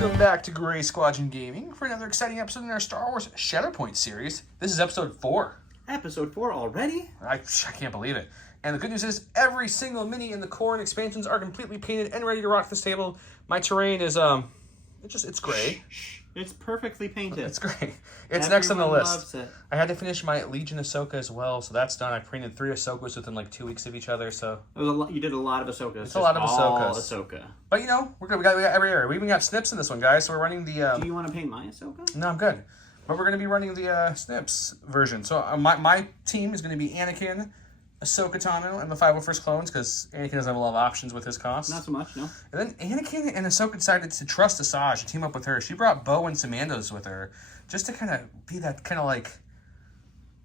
Welcome back to Gray Squadron Gaming for another exciting episode in our Star Wars Shatterpoint series. This is episode 4. Episode 4 already? I can't believe it. And the good news is every single mini in the core and expansions are completely painted and ready to rock this table. My terrain is it's gray. It's perfectly painted. It's gray. It's next on the list. Loves it. I had to finish my Legion Ahsoka as well, so that's done. I painted 3 Ahsokas within like 2 weeks of each other, so It was a lot, you did a lot of Ahsokas. It's a lot of all Ahsokas. Ahsoka. but you know, we're good. We got every area. We even got Snips in this one, guys. So we're running the Do you want to paint my Ahsoka? No, I'm good. But we're going to be running the Snips version. So my team is going to be Anakin, Ahsoka Tano, and the 501st clones, because Anakin doesn't have a lot of options with his costs. Not so much, no. And then Anakin and Ahsoka decided to trust Asajj and team up with her. She brought Bo and some Mandos with her, just to kind of be that kind of like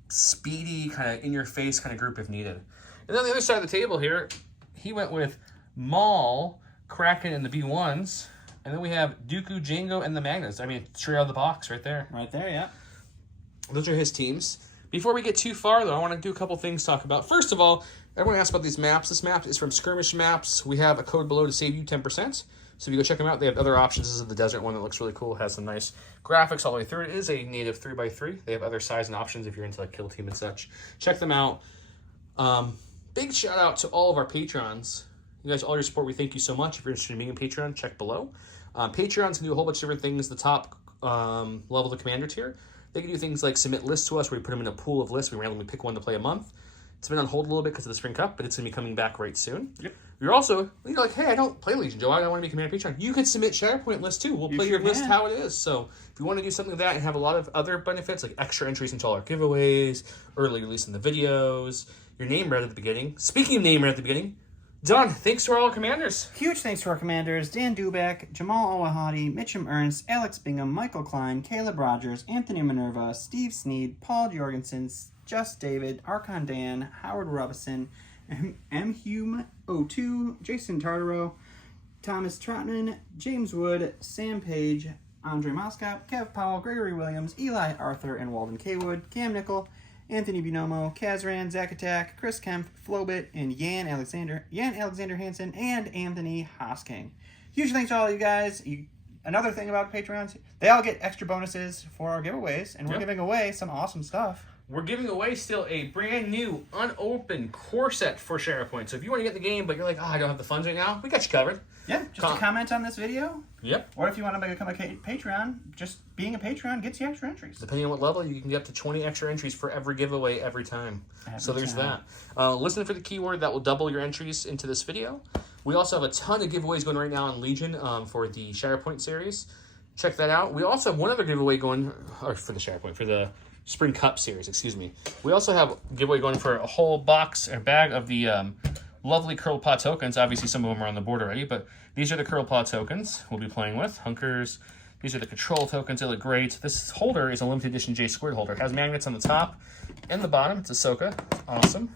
speedy, kind of in-your-face kind of group if needed. And then the other side of the table here, he went with Maul, Kraken, and the B1s. And then we have Dooku, Jango, and the Magnets. I mean, straight out of the box right there. Right there, yeah. Those are his teams. Before we get too far, though, I want to do a couple things to talk about. First of all, everyone asked about these maps. This map is from Skirmish Maps. We have a code below to save you 10%. So if you go check them out, they have other options. This is the desert one that looks really cool. It has some nice graphics all the way through. It is a native 3x3. They have other size and options if you're into like Kill Team and such. Check them out. Big shout out to all of our patrons. You guys, all your support, we thank you so much. If you're interested in being a Patreon, check below. Patrons can do a whole bunch of different things. The top level, the commander tier, they can do things like submit lists to us where we put them in a pool of lists. We randomly pick one to play a month. It's been on hold a little bit because of the Spring Cup, but it's going to be coming back right soon. Yep. You're also, you're like, hey, I don't play Legion, Joe. I don't want to be Commander Patreon. You can submit Shatterpoint lists too. We'll play your list how it is. So if you want to do something like that and have a lot of other benefits, like extra entries into all our giveaways, early release in the videos, your name read at the beginning. Speaking of name read at the beginning, Don, thanks to all our commanders. Huge thanks to our commanders, Dan Dubek, Jamal Owahadi, Mitchum Ernst, Alex Bingham, Michael Klein, Caleb Rogers, Anthony Minerva, Steve Sneed, Paul Jorgensen, Just David, Archon Dan, Howard Robinson, M. Hume 02, Jason Tartaro, Thomas Trotman, James Wood, Sam Page, Andre Moskop, Kev Powell, Gregory Williams, Eli Arthur, and Walden Kaywood, Cam Nickel, Anthony Binomo, Kazran, Zack Attack, Chris Kemp, Flobit, and Yan Alexander Hansen, and Anthony Hosking. Huge thanks to all of you guys. Another thing about Patreons, they all get extra bonuses for our giveaways, and we're giving away some awesome stuff. We're giving away still a brand new, unopened core set for Shatterpoint. So if you want to get the game, but you're like, I don't have the funds right now, we got you covered. Yeah, just a comment on this video. Yep. Or if you want to become a Patreon, just being a Patreon gets you extra entries. Depending on what level, you can get up to 20 extra entries for every giveaway every time. So there's that. Listen for the keyword. That will double your entries into this video. We also have a ton of giveaways going right now on Legion for the Shatterpoint series. Check that out. We also have one other giveaway going, or for the Shatterpoint, for the Spring Cup series, excuse me. We also have a giveaway going for a whole box or bag of the lovely Curl Pod tokens. Obviously, some of them are on the board already, but these are the Curl Pod tokens we'll be playing with. Hunkers. These are the control tokens. They look great. This holder is a limited edition J Squared holder. It has magnets on the top and the bottom. It's Ahsoka. Awesome.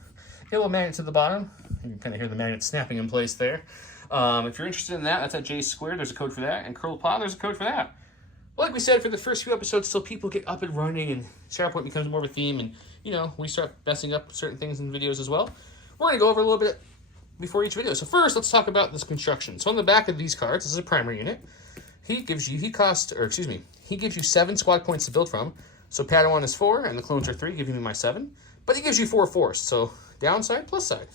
A little magnets at the bottom. You can kind of hear the magnet snapping in place there. If you're interested in that, that's at J Squared. There's a code for that. And Curl Pod, there's a code for that. Like we said, for the first few episodes, till people get up and running and Shatterpoint becomes more of a theme and, you know, we start messing up certain things in videos as well, we're going to go over a little bit before each video. So first, let's talk about this construction. So on the back of these cards, this is a primary unit. He gives you 7 squad points to build from. So Padawan is 4 and the clones are 3, giving me my 7. But he gives you 4 force, so downside, plus side.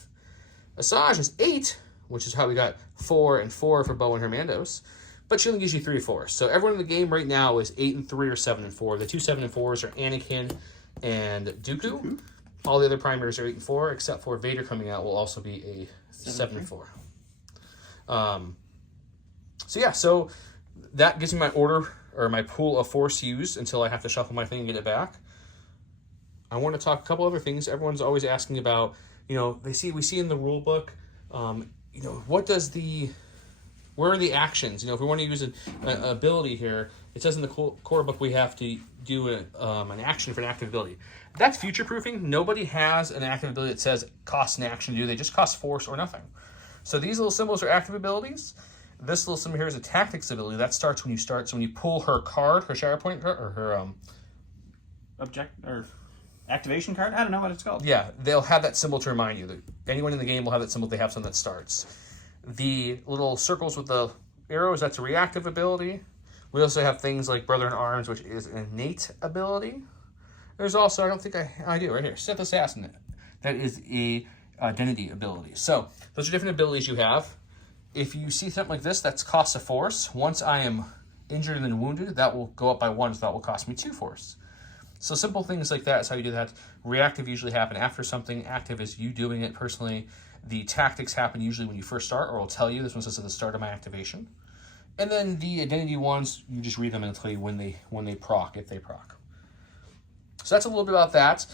Asajj is 8, which is how we got 4 and 4 for Bo and her Mandos. But she only gives you 3 force. So everyone in the game right now is 8 and 3 or 7 and 4. The 2 7 and 4s are Anakin and Dooku. All the other primaries are 8 and 4, except for Vader coming out will also be a 7 and 4. So that gives me my order or my pool of force used until I have to shuffle my thing and get it back. I want to talk a couple other things. Everyone's always asking about, you know, we see in the rule book, you know, where are the actions? You know, if we want to use an ability here, it says in the core book we have to do an action for an active ability. That's future-proofing. Nobody has an active ability that says cost an action to do. They just cost force or nothing. So these little symbols are active abilities. This little symbol here is a tactics ability. That starts when you start. So when you pull her card, her Shatterpoint card, or her activation card? I don't know what it's called. Yeah, they'll have that symbol to remind you. That anyone in the game will have that symbol if they have something that starts. The little circles with the arrows, that's a reactive ability. We also have things like Brother in Arms, which is an innate ability. There's also, I don't think I do, right here, Sith Assassin. That is a identity ability. So those are different abilities you have. If you see something like this, that's cost a force. Once I am injured and then wounded, that will go up by 1, so that will cost me 2 force. So simple things like that is how you do that. Reactive usually happen after something. Active is you doing it personally. The tactics happen usually when you first start, or I'll tell you. This one says at the start of my activation. And then the identity ones, you just read them and it'll tell you when they proc, if they proc. So that's a little bit about that.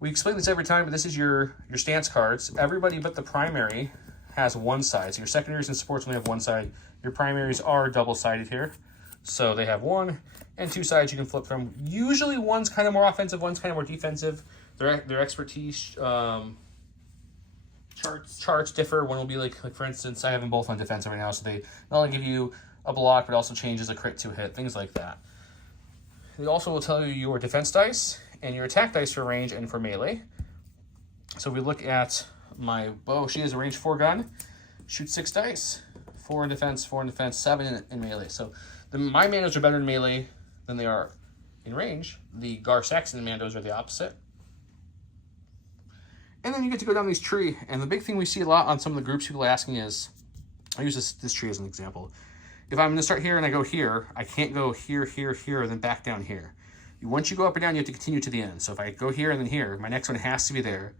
We explain this every time, but this is your stance cards. Everybody but the primary has one side. So your secondaries and supports only have one side. Your primaries are double-sided here. So they have 1 and 2 sides you can flip from. Usually one's kind of more offensive, one's kind of more defensive. Their expertise charts differ. One will be like for instance, I have them both on defensive right now, so they not only give you a block, but also changes a crit to hit, things like that. They also will tell you your defense dice and your attack dice for range and for melee. So if we look at my bow, she has a range 4 gun, shoots 6 dice, 4 in defense, 7 in melee. So my Mandos are better in melee than they are in range. The Gar Saxon Mandos are the opposite. And then you get to go down this tree, and the big thing we see a lot on some of the groups people asking is, I use this tree as an example. If I'm going to start here and I go here, I can't go here, here, here, and then back down here. Once you go up or down, you have to continue to the end. So if I go here and then here, my next one has to be there,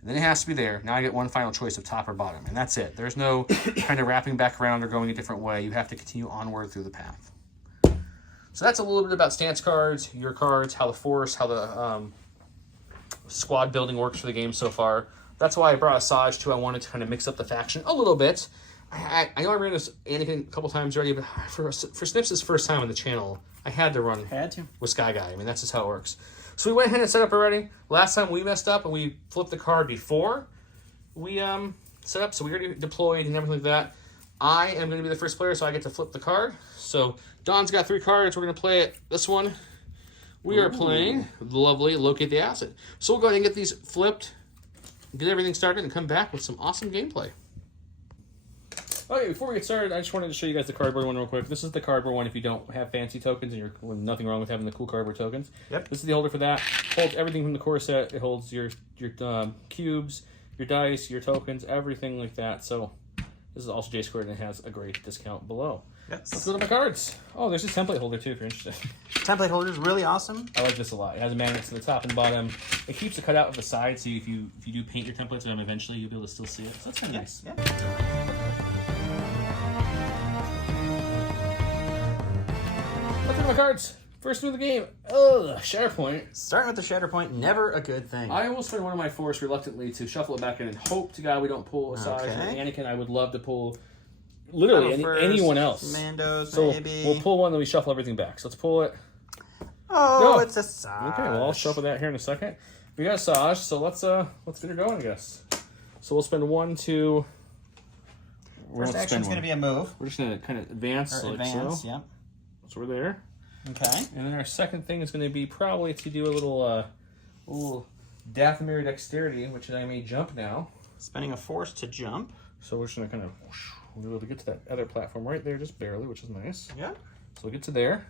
and then it has to be there. Now I get one final choice of top or bottom, and that's it. There's no kind of wrapping back around or going a different way. You have to continue onward through the path. So that's a little bit about stance cards, your cards, how the force, how the squad building works for the game so far. That's why I brought Asajj too. I wanted to kind of mix up the faction a little bit. I know I ran this Anakin a couple times already, but for Snips' first time on the channel, I had to run with Sky Guy. I mean, that's just how it works. So we went ahead and set up already. Last time we messed up and we flipped the card before we set up, so we already deployed and everything like that. I am going to be the first player, so I get to flip the card. So Don's got 3 cards. We're going to play it. This one, we are playing the lovely Locate the Asset. So we'll go ahead and get these flipped, get everything started, and come back with some awesome gameplay. Okay, before we get started, I just wanted to show you guys the cardboard one real quick. This is the cardboard one if you don't have fancy tokens, and you're nothing wrong with having the cool cardboard tokens. Yep. This is the holder for that. Holds everything from the core set. It holds your cubes, your dice, your tokens, everything like that. So this is also J-Squared, and it has a great discount below. Yes. Let's go to my cards. Oh, there's a template holder too if you're interested. Template holder is really awesome. I like this a lot. It has a magnet to the top and bottom. It keeps a cutout of the side, so if you do paint your templates, eventually you'll be able to still see it. So that's kind of nice. Yeah. Let's look at my cards. First move of the game. Shatterpoint. Starting with the Shatterpoint, never a good thing. I will spend one of my force reluctantly to shuffle it back in and hope to God we don't pull Asajj and Anakin. I would love to pull literally anyone else. Mandos, so maybe. We'll pull one, then we shuffle everything back. So let's pull it. Oh, it's Asajj. Okay, well I'll shuffle that here in a second. We got Asajj, so let's get her going, I guess. So we'll spend 1, 2. First action's going to be a move. We're just going to kind of advance. Or advance, yeah. So we're there. Okay. And then our second thing is going to be probably to do a little Dathomir dexterity, which I may jump now. Spending a force to jump. So we're just going to kind of we'll be able to get to that other platform right there, just barely, which is nice. Yeah. So we'll get to there.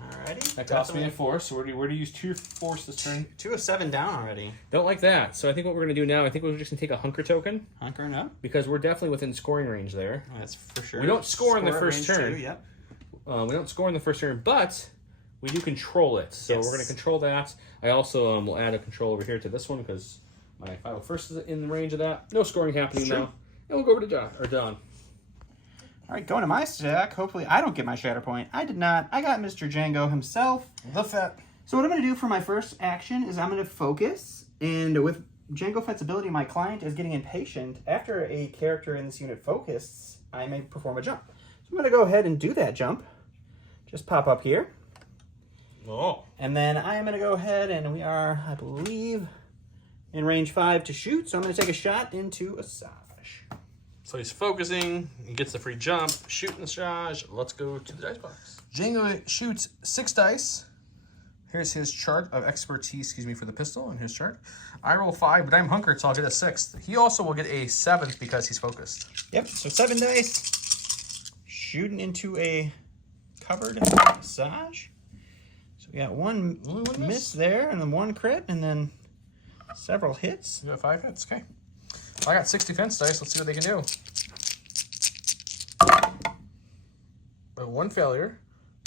Alrighty. That cost me a force. So where do you use 2 force this turn? 2 of 7 down already. Don't like that. So I think what we're going to do now, I think we're just going to take a hunker token. Hunker, no. Because we're definitely within scoring range there. That's for sure. We don't score in the first turn. Too, yep. We don't score in the first turn, but we do control it. So we're going to control that. I also will add a control over here to this one because my 501st is in the range of that. No scoring happening now. And we'll go over to Don. All right, going to my stack. Hopefully I don't get my Shatterpoint. I did not. I got Mr. Django himself. The Fett. So what I'm going to do for my first action is I'm going to focus. And with Django Fett's ability, my client is getting impatient. After a character in this unit focuses, I may perform a jump. So I'm going to go ahead and do that jump. Just pop up here. Oh. And then I am going to go ahead and we are, I believe, in range 5 to shoot. So I'm going to take a shot into Asajj. So he's focusing, he gets the free jump, shooting Asajj. Let's go to the dice box. Django shoots 6 dice. Here's his chart of expertise, for the pistol and his chart. I roll 5, but I'm hunkered, so I'll get a 6th. He also will get a 7th because he's focused. Yep, so 7 dice. Shooting into a covered Asajj. So we got one miss there, and then one crit, and then several hits. You got 5 hits, okay. I got 6 defense dice. Let's see what they can do. 1 failure.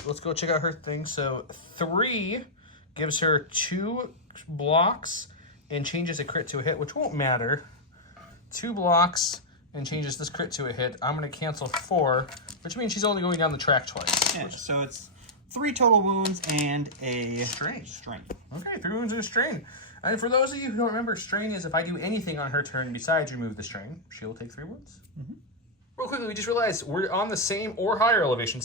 Let's go check out her thing. So 3 gives her 2 blocks and changes a crit to a hit, which won't matter. 2 blocks and changes this crit to a hit. I'm going to cancel 4, which means she's only going down the track twice. Yeah, so it's 3 total wounds and a strain. Okay, 3 wounds and a strain. And for those of you who don't remember, strain is if I do anything on her turn besides remove the strain, she will take 3 wounds. Real quickly, we just realized we're on the same or higher elevation,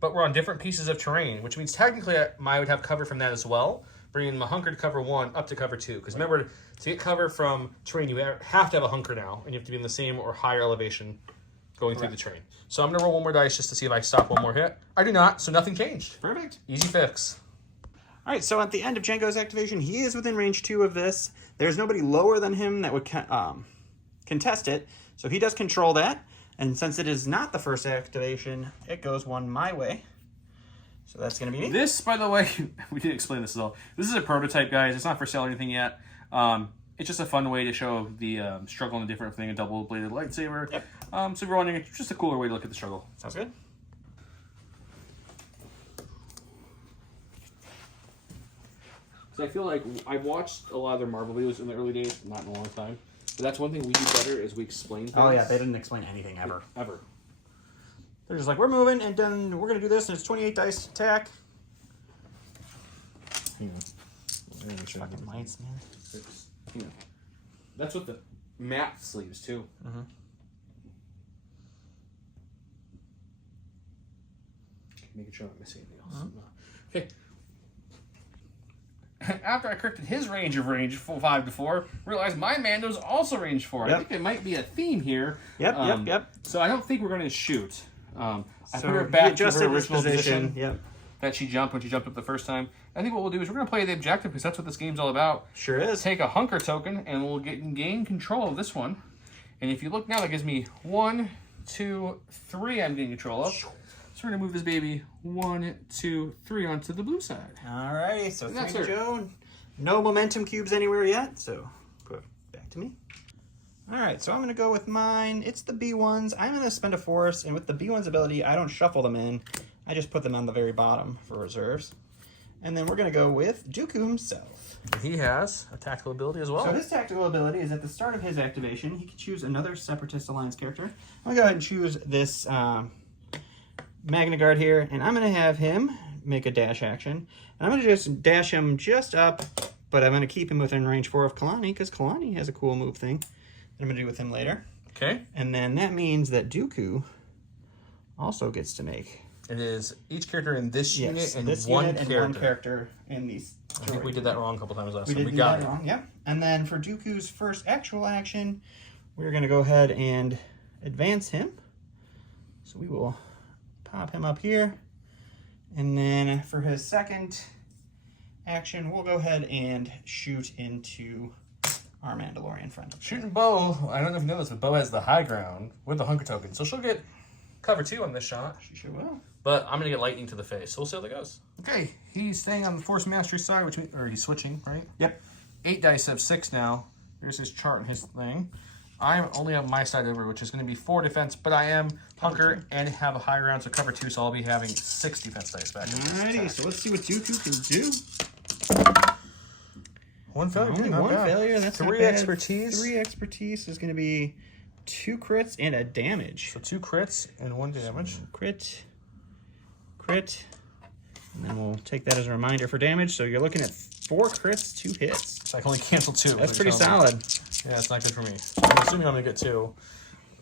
but we're on different pieces of terrain, which means technically I would have cover from that as well, bringing my hunker to cover 1 up to cover 2. Because remember, to get cover from terrain, you have to have a hunker now, and you have to be in the same or higher elevation going through the terrain. So I'm going to roll 1 more dice just to see if I stop 1 more hit. I do not, so nothing changed. Perfect. Easy fix. All right, so at the end of Jango's activation, he is within range 2 of this. There's nobody lower than him that would contest it, so he does control that. And since it is not the first activation, it goes 1 my way. So that's going to be me. This, by the way, we didn't explain this at all. This is a prototype, guys. It's not for sale or anything yet. It's just a fun way to show the struggle in a different thing, a double-bladed lightsaber. Yep. So if you're wondering, it's just a cooler way to look at the struggle. Sounds good. So I feel like I've watched a lot of their Marvel videos in the early days, not in a long time. But that's one thing we do better is we explain things. Oh, yeah, they didn't explain anything ever. Ever. They're just like, we're moving, and then we're going to do this, and it's 28 dice attack. Fucking lights, man. That's what the matte sleeves, too. Making sure I'm not missing anything else. Okay. After I corrected his range of 5 to 4, realized my Mando's also range 4. I think there might be a theme here. Yep. So I don't think we're going to shoot. I So put her back to her adjusted his original position Yep. that she jumped when she jumped up the first time. I think what we'll do is we're going to play the objective because that's what this game's all about. Sure is. Take a hunker token and we'll gain control of this one. And if you look now, that gives me 1, 2, 3 I'm getting control of. So we're going to move this baby 1, 2, 3 onto the blue side. Alrighty, so That's 3 to her. Joan. No momentum cubes anywhere yet, so put it back to me. Alright, so I'm going to go with mine. It's the B1s. I'm going to spend a force, and with the B1's ability, I don't shuffle them in. I just put them on the very bottom for reserves. And then we're going to go with Dooku himself. He has a tactical ability as well. So his tactical ability is at the start of his activation, he can choose another Separatist Alliance character. I'm going to go ahead and choose this Magna Guard here, and I'm going to have him make a dash action. And I'm going to just dash him just up, but I'm going to keep him within range 4 of Kalani, because Kalani has a cool move thing that I'm going to do with him later. Okay. And then that means that Dooku also gets to make... It is each character in this unit and this one unit character. and one character in these. I think we did that wrong a couple times last We time. did We got that it. wrong, yep. And then for Dooku's first actual action, we're going to go ahead and advance him. So we will pop him up here. And then for his second action, we'll go ahead and shoot into our Mandalorian friend. Shooting Bo, I don't know if you know this, but Bo has the high ground with the hunker token. So she'll get cover 2 on this shot. She sure will. But I'm going to get lightning to the face. So we'll see how that goes. Okay, he's staying on the Force Mastery side, or he's switching, right? Yep. 8 dice have 6 now. Here's his chart and his thing. I'm only on my side over, which is going to be 4 defense, but I am hunker and have a high ground, so cover 2, so I'll be having 6 defense dice back. Alrighty, so let's see what Dooku can do. 1 failure. Only not 1 bad. failure. That's 3 not bad. expertise. 3 expertise is going to be 2 crits and a damage. So 2 crits and 1 damage. So crit. And then we'll take that as a reminder for damage. So you're looking at 4 crits, 2 hits. So I can only cancel 2. That's pretty solid. Yeah, it's not good for me. So I'm assuming I'm going to get 2.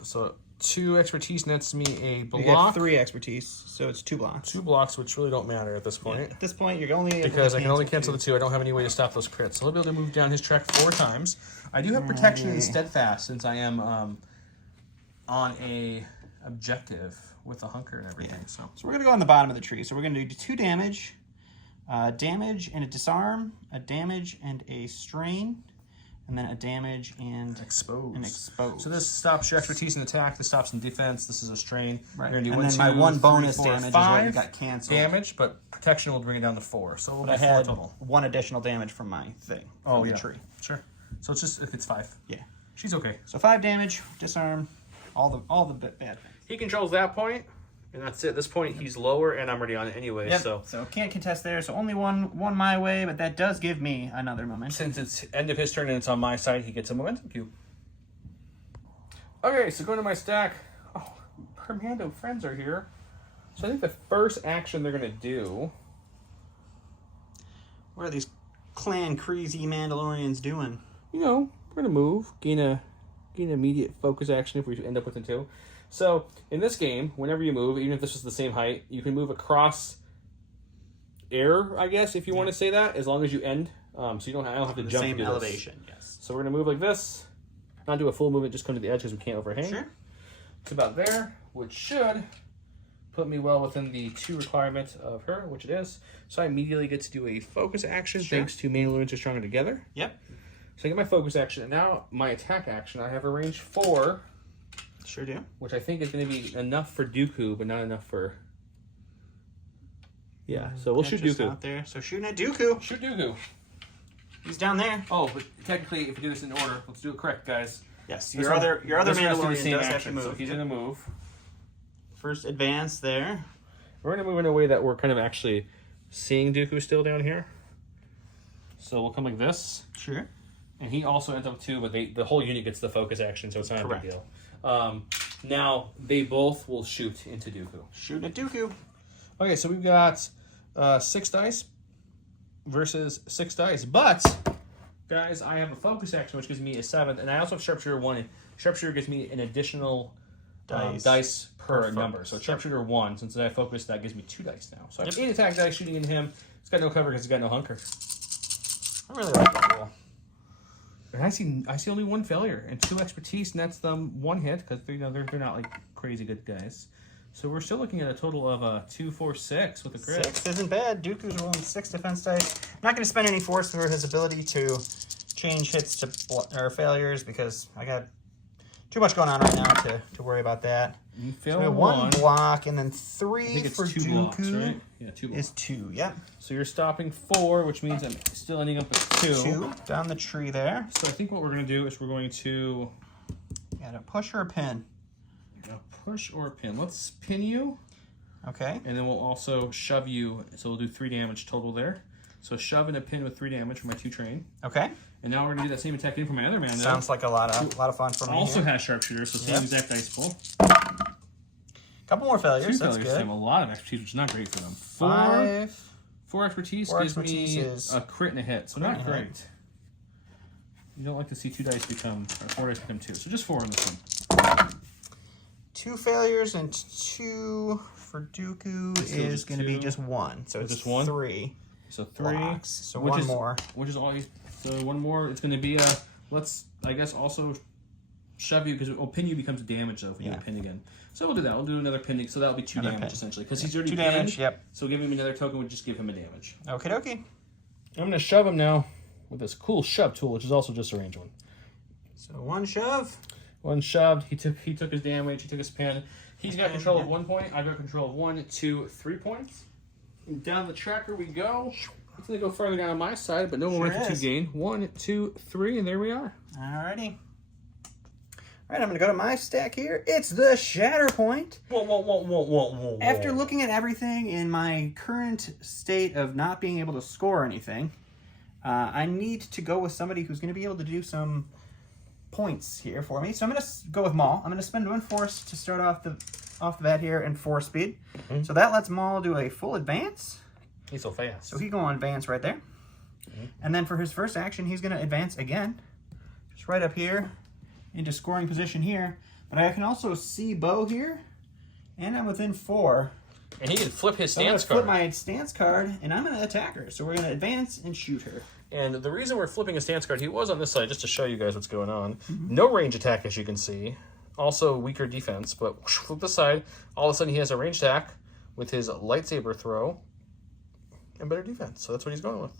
So 2 expertise nets me a block. You get 3 expertise, so it's 2 blocks. 2 blocks, which really don't matter at this point. At this point, you're only able Because to I can only cancel 2. the 2. I don't have any way to stop those crits. So I'll be able to move down his track 4 times. I do have protection and steadfast since I am on a objective with a hunker and everything. Yeah. So we're going to go on the bottom of the tree. So we're going to do 2 damage and a disarm, a damage and a strain. And then a damage and Expose. an expose. So this stops your expertise in attack. This stops in defense. This is a strain. Right. You're gonna do And 1, then my 2, one 3, bonus 4, damage is 5 what you got canceled. damage, but protection will bring it down to 4. So we'll But I be 4 had total. 1 additional damage from my thing. Oh, from yeah. the tree. Sure. So it's just if it's 5. Yeah. She's okay. So 5 damage, disarm, all the bad things. He controls that point, and that's it. At this point, he's lower, and I'm already on it anyway. Yep. So Can't contest there. So only one my way, but that does give me another momentum. since it's end of his turn and it's on my side, he gets a momentum cube. Okay, so going to my stack. Oh, Hermando friends are here. So I think the first action they're gonna do. What are these clan crazy Mandalorians doing? You know, we're gonna move, gain an immediate focus action if we end up with a 2. So in this game, whenever you move, even if this was the same height, you can move across air, I guess, if you want to say that, as long as you end. So you don't. I don't have to The jump. same to do elevation, this. yes. So we're gonna move like this. Not do a full movement, just come to the edge because we can't overhang. Sure. It's about there, which should put me well within the 2 requirement of her, which it is. So I immediately get to do a focus action thanks to Mandalorians are stronger together. Yep. So I get my focus action, and now my attack action. I have a range 4, Sure do. which I think is going to be enough for Dooku, but not enough for. Yeah, so we'll shoot Just Dooku. out there. So shooting at Dooku. Shoot Dooku. He's down there. Oh, but technically, if we do this in order, let's do it correct, guys. Yes. This Your one- other this one has to do the Mandalorian same does have to action, move. so he's going to move. First advance there. We're going to move in a way that we're kind of actually seeing Dooku still down here. So we'll come like this. Sure. And he also ends up 2, but the whole unit gets the focus action, so it's not Correct. a big deal. Now, they both will shoot into Dooku. Shooting at Dooku. Okay, so we've got 6 dice versus 6 dice. But, guys, I have a focus action, which gives me a 7. And I also have Sharpshooter 1. And Sharpshooter gives me an additional dice per number. So Sharpshooter 1, since I focus, that gives me 2 dice now. So I have 8 attack dice shooting into him. It's got no cover because it's got no hunker. I really like that roll. And I see only 1 failure and 2 expertise, and that's 1 hit because they're not like crazy good guys. So we're still looking at a total of 2, 4, 6 with a crit. 6 isn't bad. Dooku's rolling 6 defense dice. I'm not going to spend any force for his ability to change hits to failures because I got too much going on right now to worry about that. You So fail we have 1 1 block and then I 3 think it's for 2 Dooku blocks, right? Yeah, 2 blocks. is 2. Yep. So you're stopping 4, which means I'm still ending up with 2. 2 down the tree there. So I think what we're going to do is we're going to Got a push or a pin. push or pin. Let's pin you, Okay. and then we'll also shove you. So we'll do 3 damage total there. So shove and a pin with 3 damage for my 2 train. Okay. And now we're going to do that same attack in for my other man. Sounds like a lot of fun for me. Also here. has sharpshooter, so same Yep. exact dice pool. Couple more 2 failures. That's failures. They have good. a lot of expertise, which is not great for them. 5. 4 expertise 4 gives expertise me is a crit and a hit, so crit not and a hit. great. You don't like to see 2 dice become, or 4 dice become 2, so just 4 on this one. 2 failures and 2 for Dooku Still is just going to be 2. just 1. So it's Just 1? 3 So 3. blocks. So which 1 is, more. Which is always, so 1 more, it's going to be a, let's, I guess, also shove you, because pin you becomes damage, though, if you do a pin again. So we'll do that. We'll do another pinning, so that'll be 2 Another damage, pin. essentially, because he's already 2 pinned, damage, yep. so giving him another token would just give him a damage. Okie dokie. I'm going to shove him now with this cool shove tool, which is also just a range one. So 1 shove. 1 shoved, he took his damage, he took his pin. He's got control of 1 point, I've got control of 1, 2, 3 points. And down the tracker we go. It's going to go farther down on my side, but no momentum to is. gain. 1, 2, 3, and there we are. Alrighty. Alright, I'm going to go to my stack here. It's the Shatterpoint. Whoa. After looking at everything in my current state of not being able to score anything, I need to go with somebody who's going to be able to do some points here for me. So I'm going to go with Maul. I'm going to spend 1 force to start off the bat here and 4 speed. Mm-hmm. So that lets Maul do a full advance. He's so fast. So he's going to advance right there. And then for his first action, he's going to advance again. Just right up here into scoring position here. But I can also see Bo here. And I'm within 4. And he can flip his So I'm going stance to flip card. my stance card, and I'm going to attack her. So we're going to advance and shoot her. And the reason we're flipping a stance card, he was on this side, just to show you guys what's going on. No range attack, as you can see. Also weaker defense, but whoosh, flip the side. All of a sudden he has a range attack with his lightsaber throw and better defense. So that's what he's going with.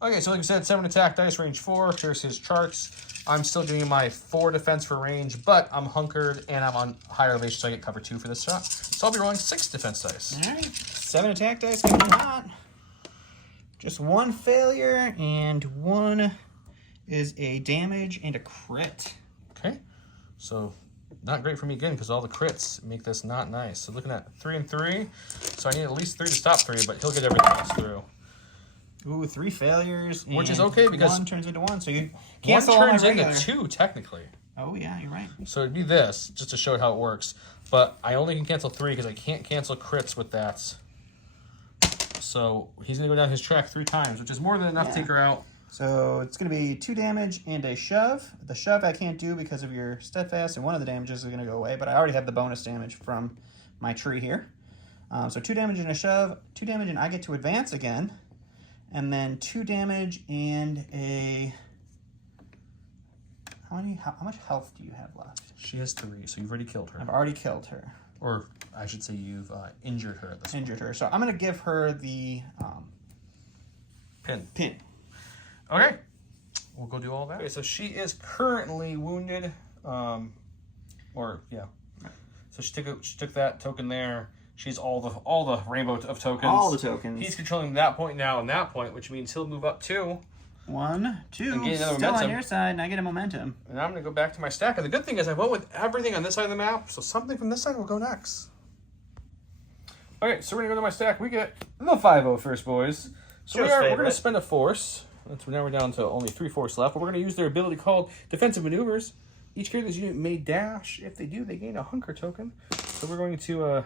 Okay, so like I said, 7 attack dice, range 4. Here's his charts. I'm still doing my 4 defense for range, but I'm hunkered and I'm on higher elevation, so I get cover 2 for this shot. So I'll be rolling 6 defense dice. All right, 7 attack dice coming out. Just 1 failure, and 1 is a damage and a crit. Okay, so not great for me again because all the crits make this not nice. So looking at 3 and 3, so I need at least 3 to stop 3, but he'll get everything else through. Ooh, 3 failures. Which is okay because 1 turns into 1, so you 1 cancel all my turns into regular. 2 technically. Oh yeah, you're right. So it'd be this, just to show how it works. But I only can cancel 3 because I can't cancel crits with that. So he's going to go down his track 3 times, which is more than enough to take her out. So it's going to be 2 damage and a shove. The shove I can't do because of your steadfast, and one of the damages is going to go away, but I already have the bonus damage from my tree here. So 2 damage and a shove, 2 damage and I get to advance again, and then 2 damage and a... How much health do you have left? She has 3, so you've already killed her. I've already killed her. Or I should say you've injured her at this point. Injured her. So I'm going to give her the pin. Okay. We'll go do all that. Okay, so she is currently wounded. So she took that token there. She's all the rainbow of tokens. All the tokens. He's controlling that point now and that point, which means he'll move up 2. 1, 2. And get another Still momentum. on your side, and I get a momentum. And I'm going to go back to my stack. And the good thing is I went with everything on this side of the map, so something from this side will go next. Okay, so we're going to go to my stack. We get the 5-0 first, boys. So we're going to spend a force. Now we're down to only 3 force left, but we're going to use their ability called Defensive Maneuvers. Each character's unit may dash. If they do, they gain a hunker token. So we're going to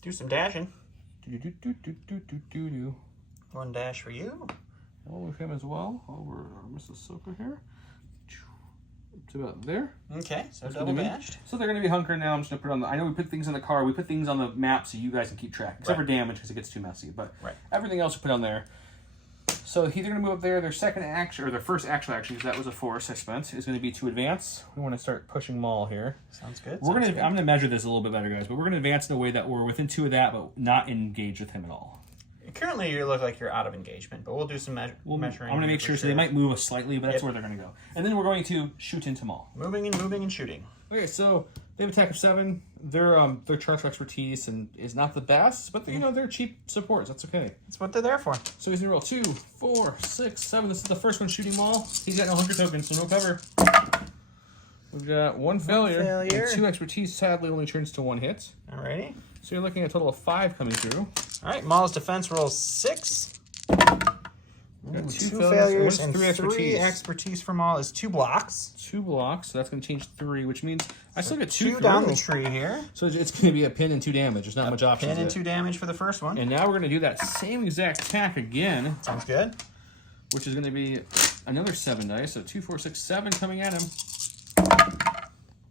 do some dashing. Do. 1 dash for you. Well, with him as well. Over Miss Ahsoka here. It's about there. Okay, so double dashed. So they're going to be hunkered now. I'm just going to put on the... I know we put things on the card. We put things on the map so you guys can keep track. Except for damage because it gets too messy. But everything else we put on there. So they're going to move up there. Their second action, or their first actual action, because that was a force I spent, is going to be to advance. We want to start pushing Maul here. Sounds good. I'm going to measure this a little bit better, guys. But we're going to advance in a way that we're within 2 of that, but not engaged with him at all. Currently, you look like you're out of engagement, but we'll do some measuring. I'm going to make sure, so they might move us slightly, but that's where they're going to go. And then we're going to shoot into Maul. Moving and shooting. Okay, so they have attack of 7. Their charge for expertise and is not the best, but they're cheap supports. That's okay. That's what they're there for. So he's gonna roll 2, 4, 6, 7. This is the first one shooting Maul. He's got no hunker tokens, so no cover. We've got 1 failure. And 2 expertise. Sadly, only turns to 1 hit. Alrighty. So you're looking at a total of 5 coming through. All right, Maul's defense rolls 6. Ooh, 2 failures failures and and 3 3 expertise for Maul is 2 blocks. 2 blocks, so that's going to change 3, which means I still get 2 down the tree here. So it's going to be a pin and 2 damage. There's not much options. Pin and 2 damage for the first one. And now we're going to do that same exact attack again. Sounds good. Which is going to be another 7 dice. So 2, 4, 6, 7 coming at him.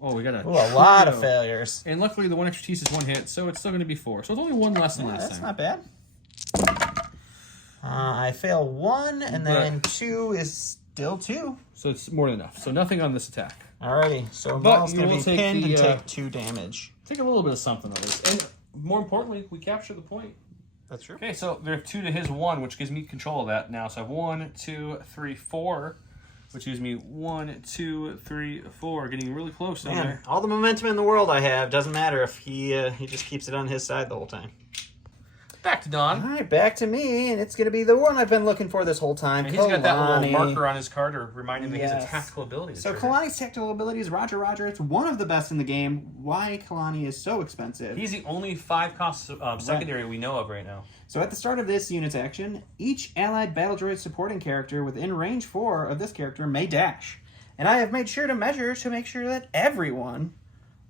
Oh, we got a lot of failures. And luckily the 1 expertise is 1 hit, so it's still going to be 4. So it's only 1 less than last that's time. That's not bad. I fail 1, and then 2 is still 2. So it's more than enough. So nothing on this attack. Alrighty, so But Maul's you going to will be take pinned the, and take 2 damage. Take a little bit of something on this. And more importantly, we capture the point. That's true. Okay, so there are 2 to his 1, which gives me control of that now. So I have 1, 2, 3, 4, which gives me 1, 2, 3, 4, getting really close down there. All the momentum in the world I have doesn't matter if he just keeps it on his side the whole time. Back to Don. All right, back to me, and it's going to be the one I've been looking for this whole time. And he's got that little marker on his card to remind him that he has a tactical ability. So Kalani's tactical ability is Roger. It's one of the best in the game. Why Kalani is so expensive. He's the only 5-cost secondary we know of right now. So at the start of this unit's action, each allied battle droid supporting character within range 4 of this character may dash. And I have made sure to measure to make sure that everyone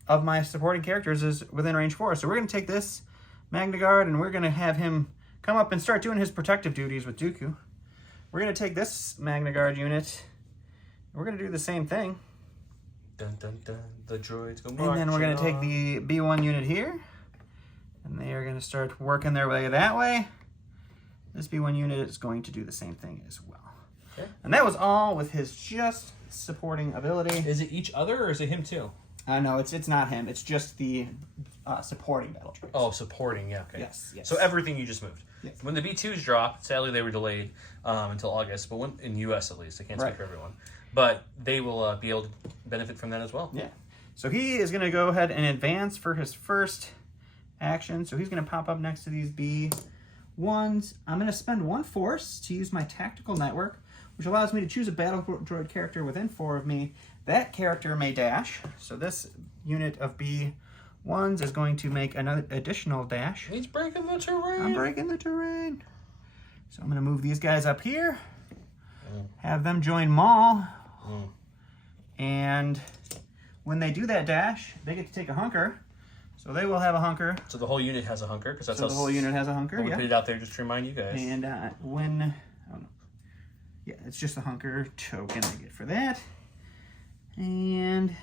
of my supporting characters is within range 4. So we're going to take this Magna Guard, and we're going to have him come up and start doing his protective duties with Dooku. We're going to take this Magna Guard unit, and we're going to do the same thing. Dun, dun, dun. The droids go marching. And then we're going to take the B1 unit here, and they are going to start working their way that way. This B1 unit is going to do the same thing as well. Okay. And that was all with his just supporting ability. Is it each other, or is it him too? No, it's not him. It's just the supporting battle droids. Oh, supporting, yeah, okay. Yes. So everything you just moved. Yes. When the B2s drop, sadly they were delayed until August, but in the U.S. at least, I can't speak for everyone. But they will be able to benefit from that as well. Yeah. So he is going to go ahead and advance for his first action. So he's going to pop up next to these B1s. I'm going to spend 1 force to use my tactical network, which allows me to choose a battle droid character within 4 of me. That character may dash. So this unit of B1s is going to make another additional dash. He's breaking the terrain. I'm breaking the terrain. So I'm going to move these guys up here. Have them join Maul. And when they do that dash, they get to take a hunker. So they will have a hunker. So the whole unit has a hunker, because that's So the whole unit has a hunker, we put it out there just to remind you guys. And yeah, it's just a hunker token I get for that. And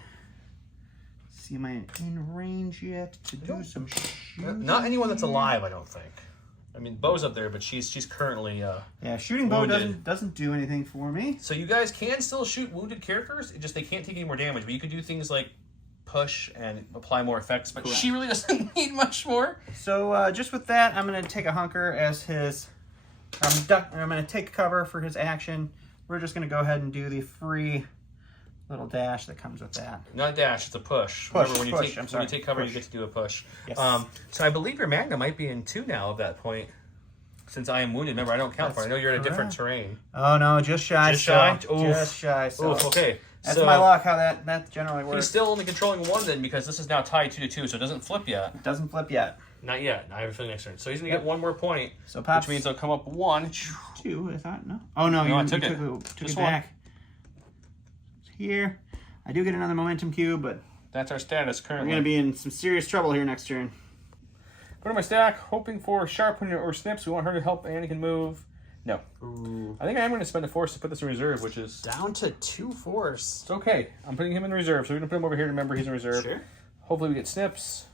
see, am I in range yet to do some shooting? Not anyone that's alive, I don't think. I mean, Bo's up there, but she's currently yeah, shooting Bo doesn't do anything for me. So you guys can still shoot wounded characters, it just they can't take any more damage. But you could do things like push and apply more effects, but she really doesn't need much more. So just with that, I'm going to take a hunker as his... I'm going to take cover for his action. We're just going to go ahead and do the free little dash that comes with that. Not dash, it's a push. Push, Remember, when you take cover, you get to do a push. Yes. So I believe your Magna might be in 2 now at that point. Since I am wounded, remember, I don't count for it. I know you're in a different terrain. Oh, no, just shy. Just shy? Just shy. So Oof, okay. That's so my luck, how that generally works. He's still only controlling 1 then, because this is now tied 2 to 2, so it doesn't flip yet. It doesn't flip yet. Not yet. I have a feeling next turn. So he's going to get 1 more point, so pops which means he'll come up 1. 2, I thought. No. Oh, no, you took it back. Here. I do get another momentum cube, but... That's our status currently. We're going to be in some serious trouble here next turn. Go to my stack, hoping for Shatterpoint or Snips. We want her to help Anakin move. No. Ooh. I think I am going to spend a force to put this in reserve, which is... Down to 2 force. It's okay. I'm putting him in reserve, so we're going to put him over here to remember he's in reserve. Sure. Hopefully we get Snips.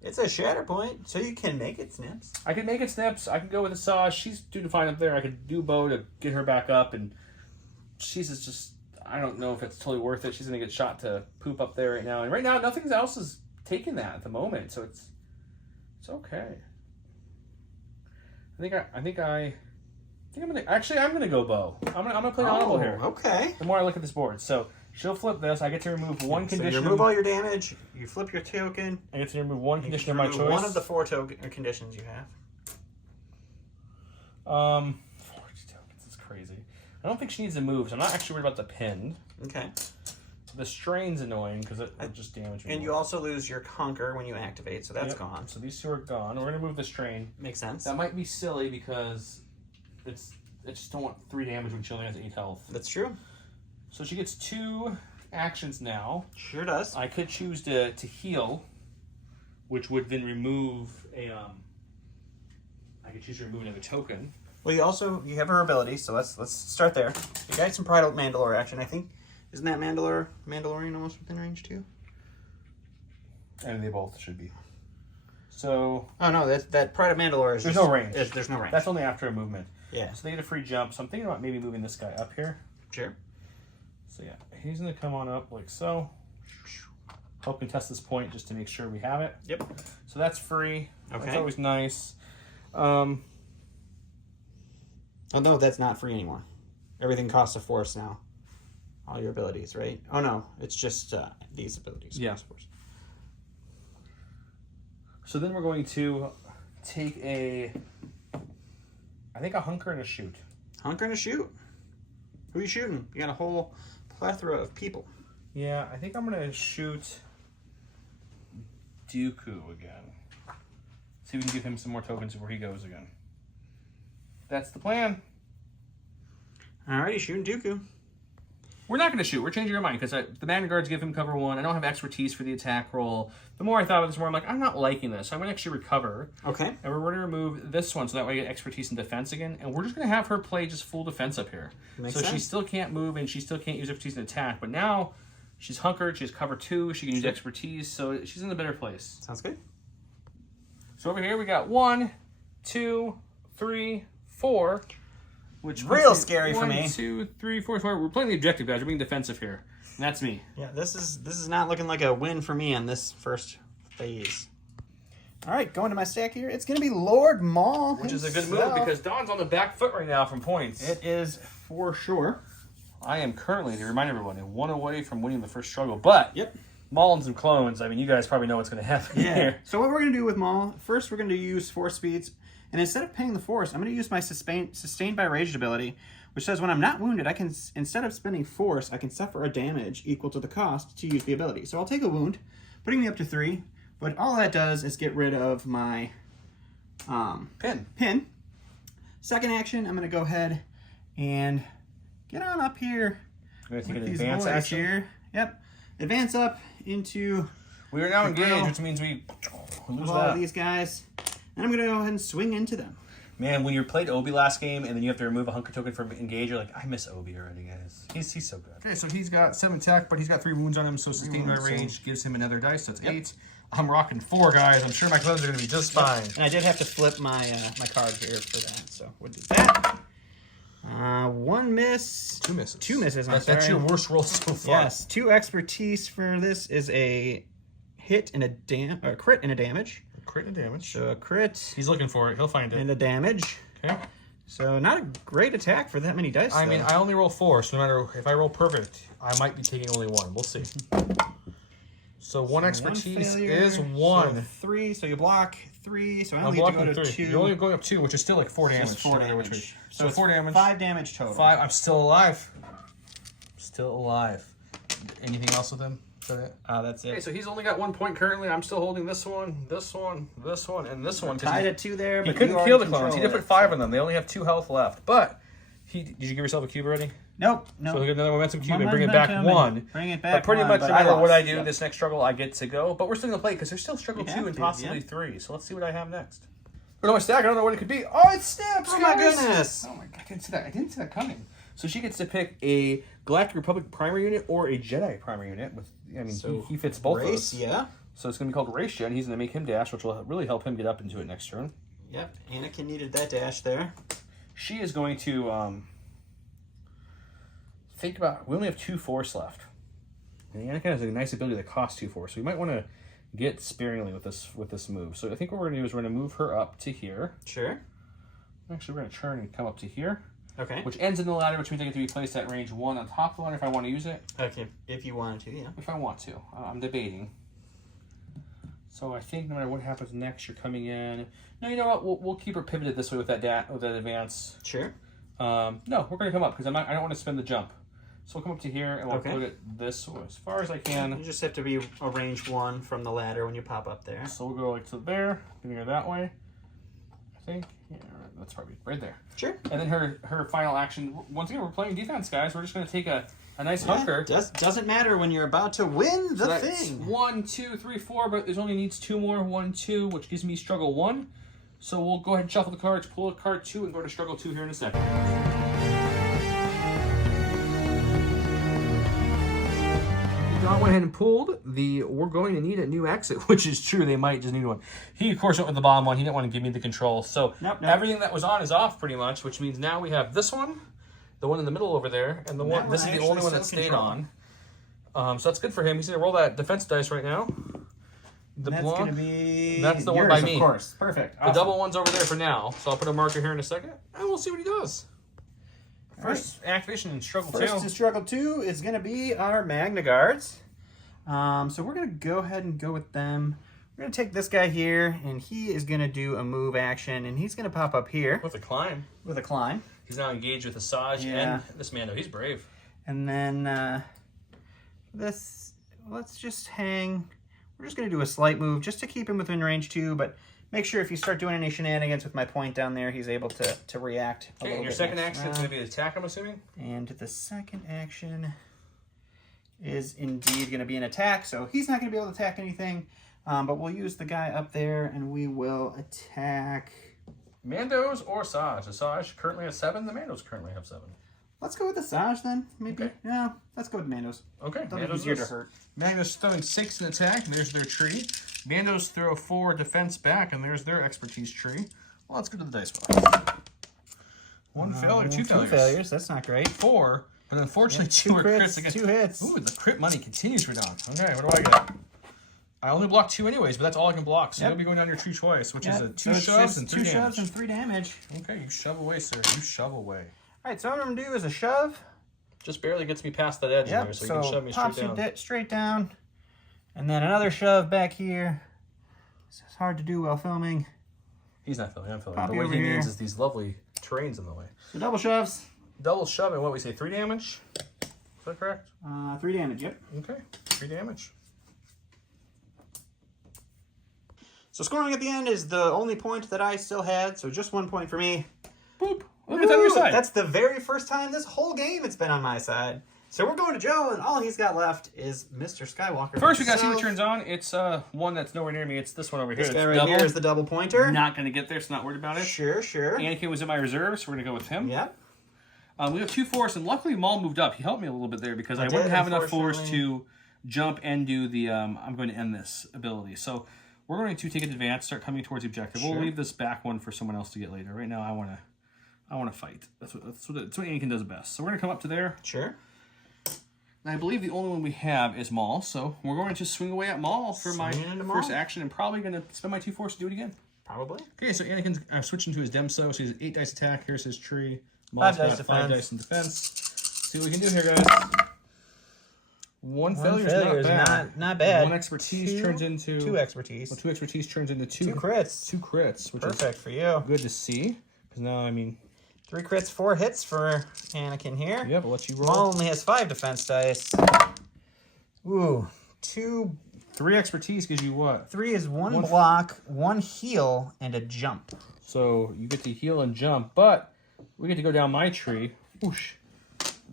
It's a Shatterpoint, so you can make it Snips. I could make it Snips. I could go with Asajj. She's doing fine up there. I could do Bo to get her back up, and she's just... I don't know if it's totally worth it. She's going to get shot to poop up there right now. And right now, nothing else is taking that at the moment, so it's okay. I'm gonna go Bo. I'm gonna play honorable here. Okay. The more I look at this board, so she'll flip this. I get to remove 1 condition. So you remove all your damage. You flip your token. I get to remove 1 condition of my choice. 1 of the 4 conditions you have. 4 tokens is crazy. I don't think she needs to move, so I'm not actually worried about the pin. Okay. The strain's annoying because it just damages me. And you also lose your conquer when you activate, so that's gone. So these 2 are gone. We're gonna move the strain. Makes sense. That might be silly because I just don't want 3 damage when she only has 8 health. That's true. So she gets 2 actions now. Sure does. I could choose to heal, which would then remove a I could choose to remove another token. Well, you have her ability, so let's start there. You got some Pride of Mandalore action, I think. Isn't that Mandalorian almost within range too? And they both should be. So... Oh, no, that Pride of Mandalore is There's no range. There's no range. That's only after a movement. Yeah. So they get a free jump. So I'm thinking about maybe moving this guy up here. Sure. So yeah, he's going to come on up like so. Hope and test this point just to make sure we have it. Yep. So that's free. Okay. That's always nice. Oh, no, that's not free anymore. Everything costs a force now. All your abilities, right? Oh, no, it's just these abilities. Yeah. So then we're going to take a hunker and a shoot. Hunker and a shoot? Who are you shooting? You got a whole plethora of people. Yeah, I think I'm going to shoot Dooku again. See if we can give him some more tokens before he goes again. That's the plan. Alrighty, shooting Dooku. We're not going to shoot. We're changing our mind because the Magna Guards give him cover 1. I don't have expertise for the attack roll. The more I thought about this, the more I'm like, I'm not liking this. So I'm going to actually recover. Okay. And we're going to remove this one so that way I get expertise in defense again. And we're just going to have her play just full defense up here. Makes so sense. She still can't move and she still can't use expertise in attack. But now she's hunkered. She has cover 2. She can use expertise. So she's in a better place. Sounds good. So over here we got 1, 2, 3, 4. Which real scary for me. 1, 2, 3, 4, 5. We're playing the objective, guys. We're being defensive here. And that's me. Yeah, this is not looking like a win for me on this first phase. All right, going to my stack here. It's going to be Lord Maul. Which is a good move because Don's on the back foot right now from points. It is for sure. I am currently, to remind everyone, 1 away from winning the first struggle. But Maul and some clones, I mean, you guys probably know what's going to happen here. So what we're going to do with Maul, first we're going to use Force Speeds. And instead of paying the Force, I'm going to use my Sustained by Raged ability, which says when I'm not wounded, I can, instead of spending Force, I can suffer a damage equal to the cost to use the ability. So I'll take a wound, putting me up to 3. But all that does is get rid of my pin. Second action, I'm going to go ahead and get on up here. We're going to take an these advance boys action. here. Yep. Advance up into... We are now the engaged, grill which means we lose all that. of these guys. And I'm going to go ahead and swing into them. Man, when you played Obi last game and then you have to remove a hunker token from engage, you're like, I miss Obi already, guys. He's so good. Okay, so he's got 7 attack, but he's got 3 wounds on him, so Sustained by Rage gives him another dice, so it's 8. I'm rocking 4, guys. I'm sure my clones are going to be just fine. And I did have to flip my my card here for that, so we'll do that. 1 miss. 2 misses. 2 misses, That's your worst roll so far. Yes, 2 expertise for this is a hit and a crit and a damage. Crit and damage. So a crit. He's looking for it. He'll find it. And a damage. Okay. So not a great attack for that many dice. I mean, I only roll 4, so no matter if I roll perfect, I might be taking only 1. We'll see. So 1 expertise is 1. So 3, so you block 3, so I I'm only have to blocking go to 3. 2. You're only going up 2, which is still like 4 damage. Just 4 no matter which damage. way. So 4 damage. 5 damage total. 5. I'm still alive. Still alive. Anything else with him? Is that it? That's it. Okay, so he's only got 1 point currently. I'm still holding this one, this one, this one, and this one. Tied at 2 there, He but couldn't you kill the already clones. He control did put 5 on them. They only have 2 health left. But did you give yourself a cube already? Nope. So we'll get another momentum cube and bring it Momentum back and 1. Bring it back But pretty 1, much but no matter what I lost. do, this next struggle, I get to go. But we're still going to play because there's still struggle We 2 have and to, possibly yeah. 3. So let's see what I have next. Go to my stack. I don't know what it could be. Oh, it's Snips! Oh my guys! goodness. Oh my god, I didn't see that. I didn't see that coming. So she gets to pick a Galactic Republic primer unit or a Jedi primer unit. With So he fits both race, of those. yeah. So it's going to be called Race Gen. He's going to make him dash, which will really help him get up into it next turn. Yep. Anakin needed that dash there. She is going to think about. We only have 2 Force left, and Anakin has a nice ability that costs 2 Force, so we might want to get sparingly with this move. So I think what we're going to do is we're going to move her up to here. Sure. Actually, we're going to turn and come up to here. Okay. Which ends in the ladder, which means I get to be placed at range 1 on top of the ladder if I want to use it. Okay. If you wanted to, yeah. If I want to, I'm debating. So I think no matter what happens next, you're coming in. No, you know what? We'll keep her pivoted this way with that advance. Sure. No, we're going to come up because I don't want to spend the jump. So we'll come up to here and we'll Okay. put it this way as far as I can. You just have to be a range 1 from the ladder when you pop up there. So we'll go like to there, then go that way. I think. Yeah, that's probably right there. Sure. And then her final action. Once again, we're playing defense, guys. We're just going to take a nice hunker. Doesn't matter when you're about to win the So that's thing. 1, 2, 3, 4, but it only needs 2 more. 1, 2, which gives me struggle 1. So we'll go ahead and shuffle the cards, pull a card 2, and go to struggle 2 here in a second. Don went ahead and pulled the we're going to need a new exit, which is true. They might just need one. He, of course, went with the bottom one. He didn't want to give me the control. So everything that was on is off pretty much, which means now we have this one, the one in the middle over there, and the one. This is the only one that stayed on. So that's good for him. He's going to roll that defense dice right now. That's going to be That's the yours, one by me. Of course. Perfect. The double one's over there for now. So I'll put a marker here in a second, and we'll see what he does. First activation in struggle 2. First in struggle 2 is going to be our Magna Guards. So we're going to go ahead and go with them. We're going to take this guy here, and he is going to do a move action, and he's going to pop up here. With a climb. With a climb. He's now engaged with Asajj and this Mando. He's brave. And then let's just hang. We're just going to do a slight move just to keep him within range 2, but make sure if you start doing any shenanigans with my point down there, he's able to react a Okay, little and your bit second next action is round. going to be the attack, I'm assuming? And the second action is indeed going to be an attack, so he's not going to be able to attack anything, but we'll use the guy up there, and we will attack... Mandos or Asajj? Asajj currently has 7. The Mandos currently have 7. Let's go with Asajj then, maybe. Okay. Yeah, let's go with Mandos. Okay, Something easier to hurt. Mandos throwing 6 in attack, and there's their tree. Mandos throw 4 defense back, and there's their expertise tree. Well, let's go to the dice box. 1 failure, 2 failures. 2 failures, that's not great. 4, and unfortunately 2 2 are crits crits, again. 2 hits. Ooh, the crit money continues for Don. Okay, what do I get? I only block 2 anyways, but that's all I can block. So Yep. you'll be going down your true choice, which is a 2 So shoves and 3 2 damage. shoves and 3 damage. Okay, you shove away, sir. You shove away. All right, so what I'm gonna do is a shove. Just barely gets me past that edge in Yep. there, so you can shove me straight pops down. you straight down, and then another shove back here. It's hard to do while filming. He's not filming. I'm filming. Pop The you way over he here. means is these lovely terrains in the way. So double shoves. Double shoving. What we say? 3 damage. Is that correct? 3 damage. Yep. Okay. 3 damage. So scoring at the end is the only point that I still had. So just 1 point for me. Boop. Look at on your side. That's the very first time this whole game it's been on my side. So we're going to Joe, and all he's got left is Mr. Skywalker. First, we got to see what himself. turns on. It's one that's nowhere near me. It's this one over here. This guy It's right double. here is the double pointer. Not going to get there, so not worried about it. Sure. Anakin was in my reserve, so we're going to go with him. Yep. We have 2 force, and luckily Maul moved up. He helped me a little bit there because I did, wouldn't have enough force unfortunately. to jump and do the I'm going to end this ability. So we're going to take an advance, start coming towards the objective. Sure. We'll leave this back one for someone else to get later. Right now, I want to fight. That's what Anakin does best. So we're going to come up to there. Sure. And I believe the only one we have is Maul, so we're going to swing away at Maul for my Swing into Maul. first action, and probably going to spend my 2 force to do it again. Probably. Okay, so Anakin's switching to his Demso, so he has 8 dice attack. Here's his tree. 5 Maul's dice got 5 defense. dice in defense. See what we can do here, guys. One failure is not bad. 1 expertise turns into 2 expertise. Well, 2 expertise turns into 2 2 crits. 2 crits, which Perfect is for you. good to see. Because now, I mean, 3 crits, 4 hits for Anakin here. yeah, but let you roll. Maul only has 5 defense dice. Ooh, 2. 3 expertise gives you what? 3 is 1 block, 1 heal, and a jump. So you get to heal and jump, but we get to go down my tree. Whoosh.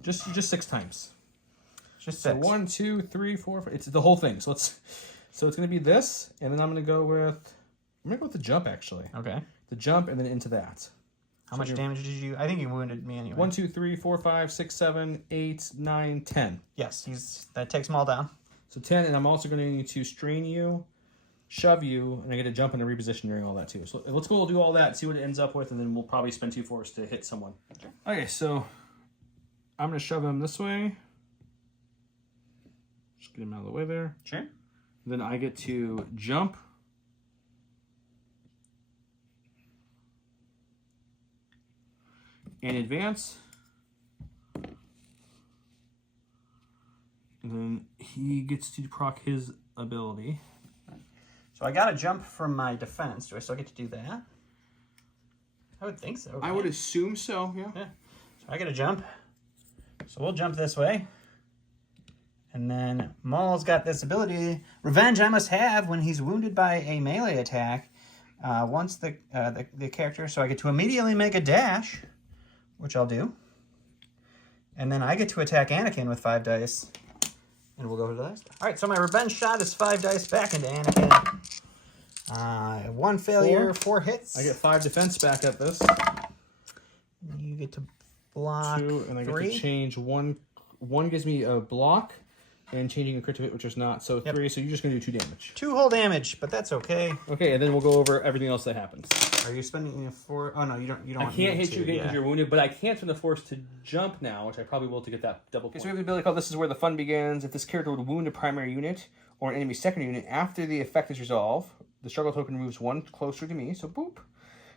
Just 6 times. Just So 6. 1, 2, 3, 4, 5. It's the whole thing. So it's gonna be this, and then I'm gonna go with the jump actually. Okay. The jump and then into that. How much damage did you? I think you wounded me anyway. 1, 2, 3, 4, 5, 6, 7, 8, 9, 10. Yes, that takes them all down. So 10, and I'm also going to need to strain you, shove you, and I get to jump and a reposition during all that too. So let's go. We'll do all that, see what it ends up with, and then we'll probably spend 2 force to hit someone. Okay, so I'm going to shove him this way. Just get him out of the way there. Sure. Then I get to jump. And advance. And then he gets to proc his ability. So I got a jump from my defense. Do I still get to do that? I would think so. I would assume so, yeah. Yeah. So I get a jump. So we'll jump this way. And then Maul's got this ability, Revenge I Must Have, when he's wounded by a melee attack. Once the character, so I get to immediately make a dash, which I'll do. And then I get to attack Anakin with 5 dice. And we'll go to the last. All right, so my revenge shot is 5 dice back into Anakin. 1 failure, 4 hits. I get 5 defense back at this. You get to block 2, and I get 3. to change 1. 1 gives me a block, and changing a crit to hit, which is not. So 3, so you're just going to do 2 damage. 2 whole damage, but that's okay. Okay, and then we'll go over everything else that happens. Are you spending a 4? Oh no, you don't. I can't hit you again because you're wounded, but I can spend the force to jump now, which I probably will to get that double point. Okay, so we have the ability called This Is Where the Fun Begins. If this character would wound a primary unit or an enemy secondary unit after the effect is resolved, the struggle token moves 1 closer to me, so boop.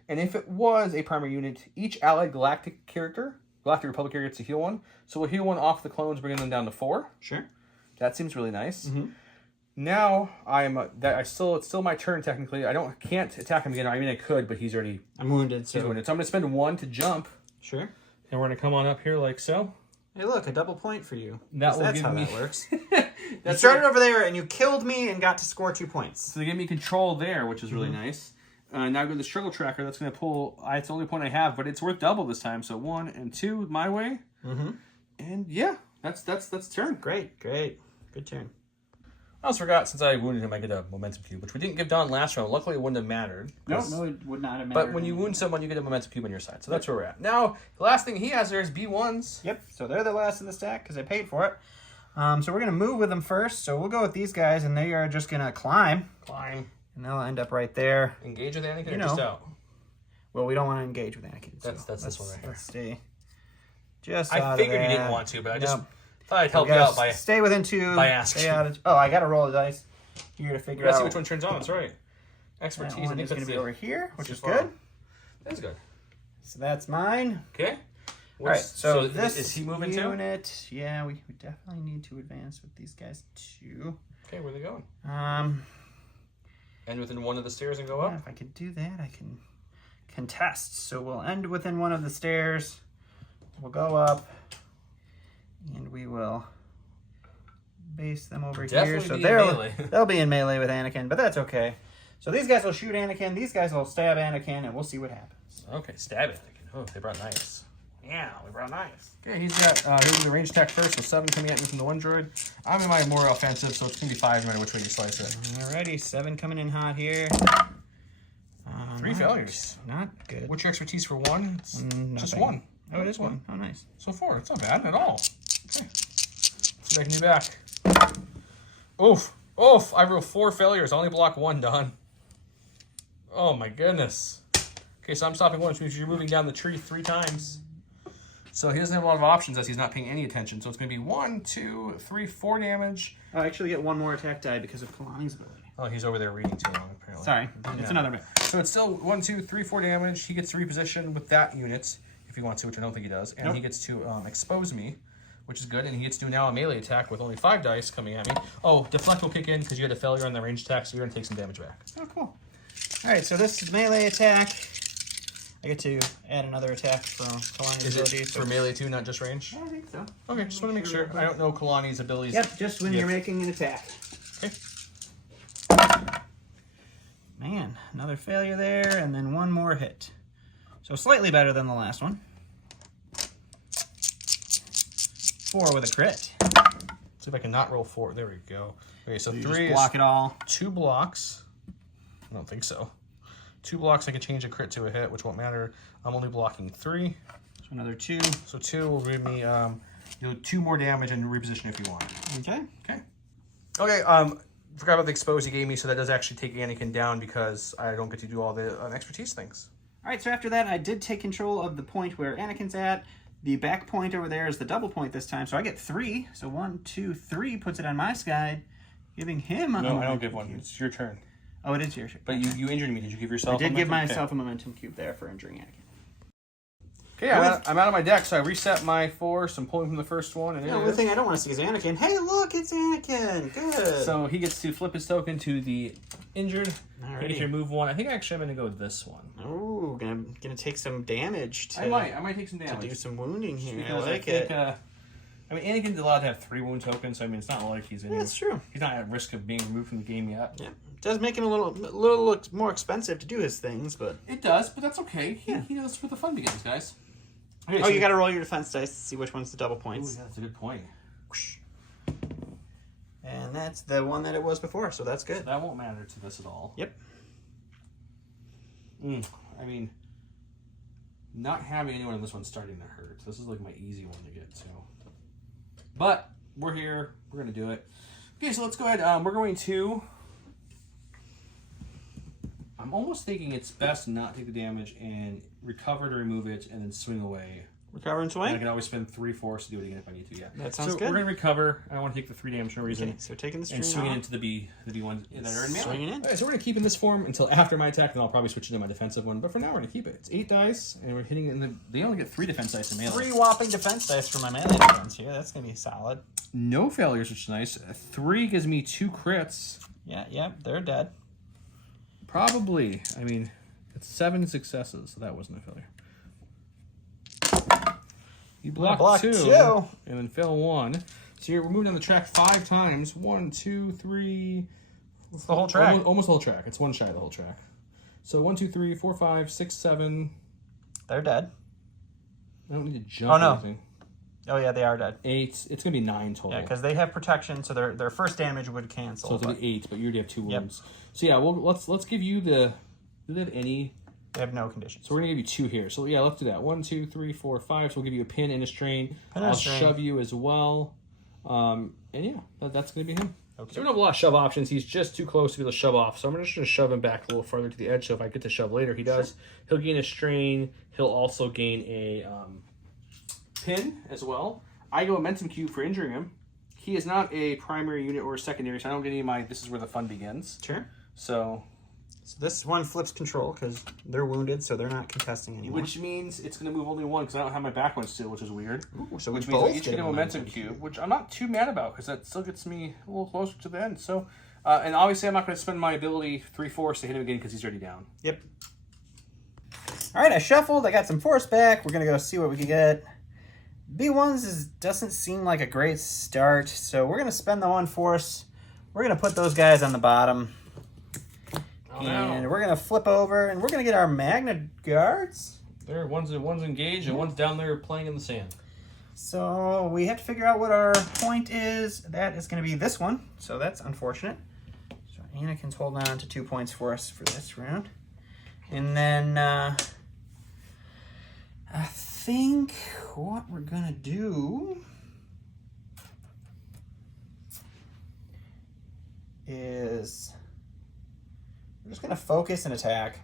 And if it was a primary unit, each allied Galactic Republic character gets to heal 1. So we'll heal 1 off the clones, bringing them down to 4. Sure. That seems really nice. Mm-hmm. Now it's still my turn technically. Can't attack him again. I mean I could, but he's wounded. So He's wounded. So I'm gonna spend 1 to jump, sure. and we're gonna come on up here like so. Hey, look, a double point for you. That will That's give how me. that works. You started over there and you killed me and got to score 2 points. So they give me control there, which is really nice. Now I go to the struggle tracker. That's going to pull. It's the only point I have, but it's worth double this time. So 1 and 2 my way. Mm-hmm. And yeah, that's turn. Great. Good turn. I almost forgot, since I wounded him, I get a momentum cube, which we didn't give Don last round. Luckily, it wouldn't have mattered. No, it would not have mattered. But when you wound someone, you get a momentum cube on your side. So that's where we're at. Now, the last thing he has there is B1s. Yep, so they're the last in the stack because I paid for it. So we're going to move with them first. So we'll go with these guys, and they are just going to climb. And they'll end up right there. Engage with Anakin or know. just out? Well, we don't want to engage with Anakin. So That's this one right here. Let's stay just I out figured of you didn't that. want to, but I just Nope. thought I'd help We you gotta out by... stay within 2. by asking. Stay out of, oh, I got to roll the dice. here to figure Let's out. see which one turns on. That's right. That Expertise. I one think is going to that's be over here, which is far. good. That's good. So that's mine. Okay. All right, so this is he moving unit, to? yeah, we definitely need to advance with these guys too. Okay, where are they going? End within one of the stairs and go up? If I could do that, I can contest. So we'll end within one of the stairs. We'll go up, and we will base them over here. So they'll be in melee with Anakin, but that's okay. So these guys will shoot Anakin. These guys will stab Anakin, and we'll see what happens. Okay, stab Anakin. Oh, they brought knives. Yeah, we brought knives. Okay, he's got here's the range attack first, so 7 coming at me from the one droid. I'm in my more offensive, so it's gonna be 5 no matter which way you slice it. Alrighty, 7 coming in hot here. 3 failures. Not good. What's your expertise for 1? It's just Nothing. 1. Oh, it is 1. Oh, nice. So 4. It's not bad at all. Okay. Let's see what I can do back. Oof. Oof. I rolled 4 failures. I only block 1, Don. Oh, my goodness. Okay, so I'm stopping 1, which means you're moving down the tree 3 times. So he doesn't have a lot of options as he's not paying any attention. So it's going to be 1, 2, 3, 4 damage. Oh, I actually get 1 more attack die because of Kalani's ability. Oh, he's over there reading too long, apparently. Sorry, it's another bit. So it's still 1, 2, 3, 4 damage. He gets to reposition with that unit if he wants to, which I don't think he does. And he gets to expose me, which is good. And he gets to do now a melee attack with only 5 dice coming at me. Oh, deflect will kick in because you had a failure on the range attack, so you're going to take some damage back. Oh, cool. All right, so this is melee attack. I get to add another attack from Kalani's Is ability. it for melee too, not just range? I think so. Okay, just want to make sure. I don't know Kalani's abilities. Yep, just when you're making an attack. Okay. Man, another failure there, and then 1 more hit. So slightly better than the last one. 4 with a crit. See if I can not roll 4. There we go. Okay, so You 3 just is block it all. 2 blocks. I don't think so. 2 blocks, I can change a crit to a hit, which won't matter. I'm only blocking 3. So another 2. So 2 will give me 2 more damage and reposition if you want. Okay. Okay. Okay, forgot about the expose he gave me, so that does actually take Anakin down because I don't get to do all the expertise things. All right, so after that, I did take control of the point where Anakin's at. The back point over there is the double point this time, so I get 3. So 1, 2, 3 puts it on my side, giving him a No, I don't give 1. It's your turn. Oh, it is your turn. But you injured me. Did you give yourself I did give momentum? myself a momentum cube there for injuring Anakin. Okay, I'm out of my deck, so I reset my force. I'm pulling from the first one. And The only thing I don't want to see is Anakin. Hey, look, it's Anakin. Good. So he gets to flip his token to the injured. Alrighty. He gets to remove 1. I think actually I'm going to go with this one. Oh, gonna take some damage to. I might take some damage. To do some wounding here. Because I like it. I mean, Anakin's allowed to have 3 wound tokens, so I mean, it's not like he's in. Yeah, that's true. He's not at risk of being removed from the game yet. Yeah, it does make him a little more expensive to do his things, but It does, but that's okay. He does where the fun begins, guys. okay, you got to roll your defense dice to see which one's the double points. Ooh, yeah, that's a good point. And that's the one that it was before, so that's good. That won't matter to this at all. Yep. I mean, not having anyone in this one's starting to hurt. This is like my easy one to get to. But we're here. We're going to do it. Okay, so let's go ahead. We're going to... I'm almost thinking it's best not take the damage and recover to remove it and then swing away. Recover and And swing? I can always spend 3 force to do it again if I need to, yeah. That sounds so good. we're going to recover. I don't want to take the 3 damage for no reason. Okay, so taking the string And swinging off. into the B1s that are in melee. Swinging in. All right, so we're going to keep in this form until after my attack, then I'll probably switch into my defensive one. But for now, we're going to keep it. It's 8 dice, and we're hitting it in the... They only get 3 defense dice in melee. 3 whopping defense dice for my melee defense here. That's going to be solid. No failures, which is nice. 3 gives me 2 crits. Yeah, they're dead. Probably. I mean, it's 7 successes, so that wasn't a failure. You blocked 2, and then fail 1. So we're moving down the track 5 times. 1, 2, 3. It's the whole track. Almost the whole track. It's 1 shy of the whole track. So 1, 2, 3, 4, 5, 6, 7. They're dead. I don't need to jump. Oh, no. Or anything. Oh, yeah, they are dead. 8. It's gonna be 9 total. Yeah, because they have protection, so their first damage would cancel. So it's gonna but be 8, but you already have 2 Yep. wounds. So yeah, well let's give you the. Do they have any? they have no conditions. So we're gonna give you 2 here. So yeah, let's do that. 1, 2, 3, 4, 5. So we'll give you a pin and a strain. Pin and a I'll strain. shove you as well. And yeah, that's gonna be him. Okay. So we don't have a lot of shove options. He's just too close to be able to shove off. So I'm just going to shove him back a little further to the edge. So if I get to shove later, he does. Sure. He'll gain a strain. He'll also gain a pin as well. I go momentum cube for injuring him. he is not a primary unit or a secondary, so I don't get any of my, this is where the fun begins. Sure. So this one flips control because they're wounded, so they're not contesting anymore. which means it's going to move only one because I don't have my back one still, which is weird. Ooh, so which we means both I each get a momentum cube, which I'm not too mad about because that still gets me a little closer to the end. So, and obviously I'm not going to spend my ability 3/4 to hit him again because he's already down. Yep. All right, I shuffled. I got some force back. We're going to go see what we can get. B1s doesn't seem like a great start, so we're going to spend the 1 force. We're going to put those guys on the bottom. And we're going to flip over, and we're going to get our Magna Guards. There, one's engaged, and one's down there playing in the sand. So we have to figure out what our point is. That is going to be this one, so that's unfortunate. So Anakin's holding on to 2 points for us for this round. And then I think what we're going to do is we're just going to focus and attack.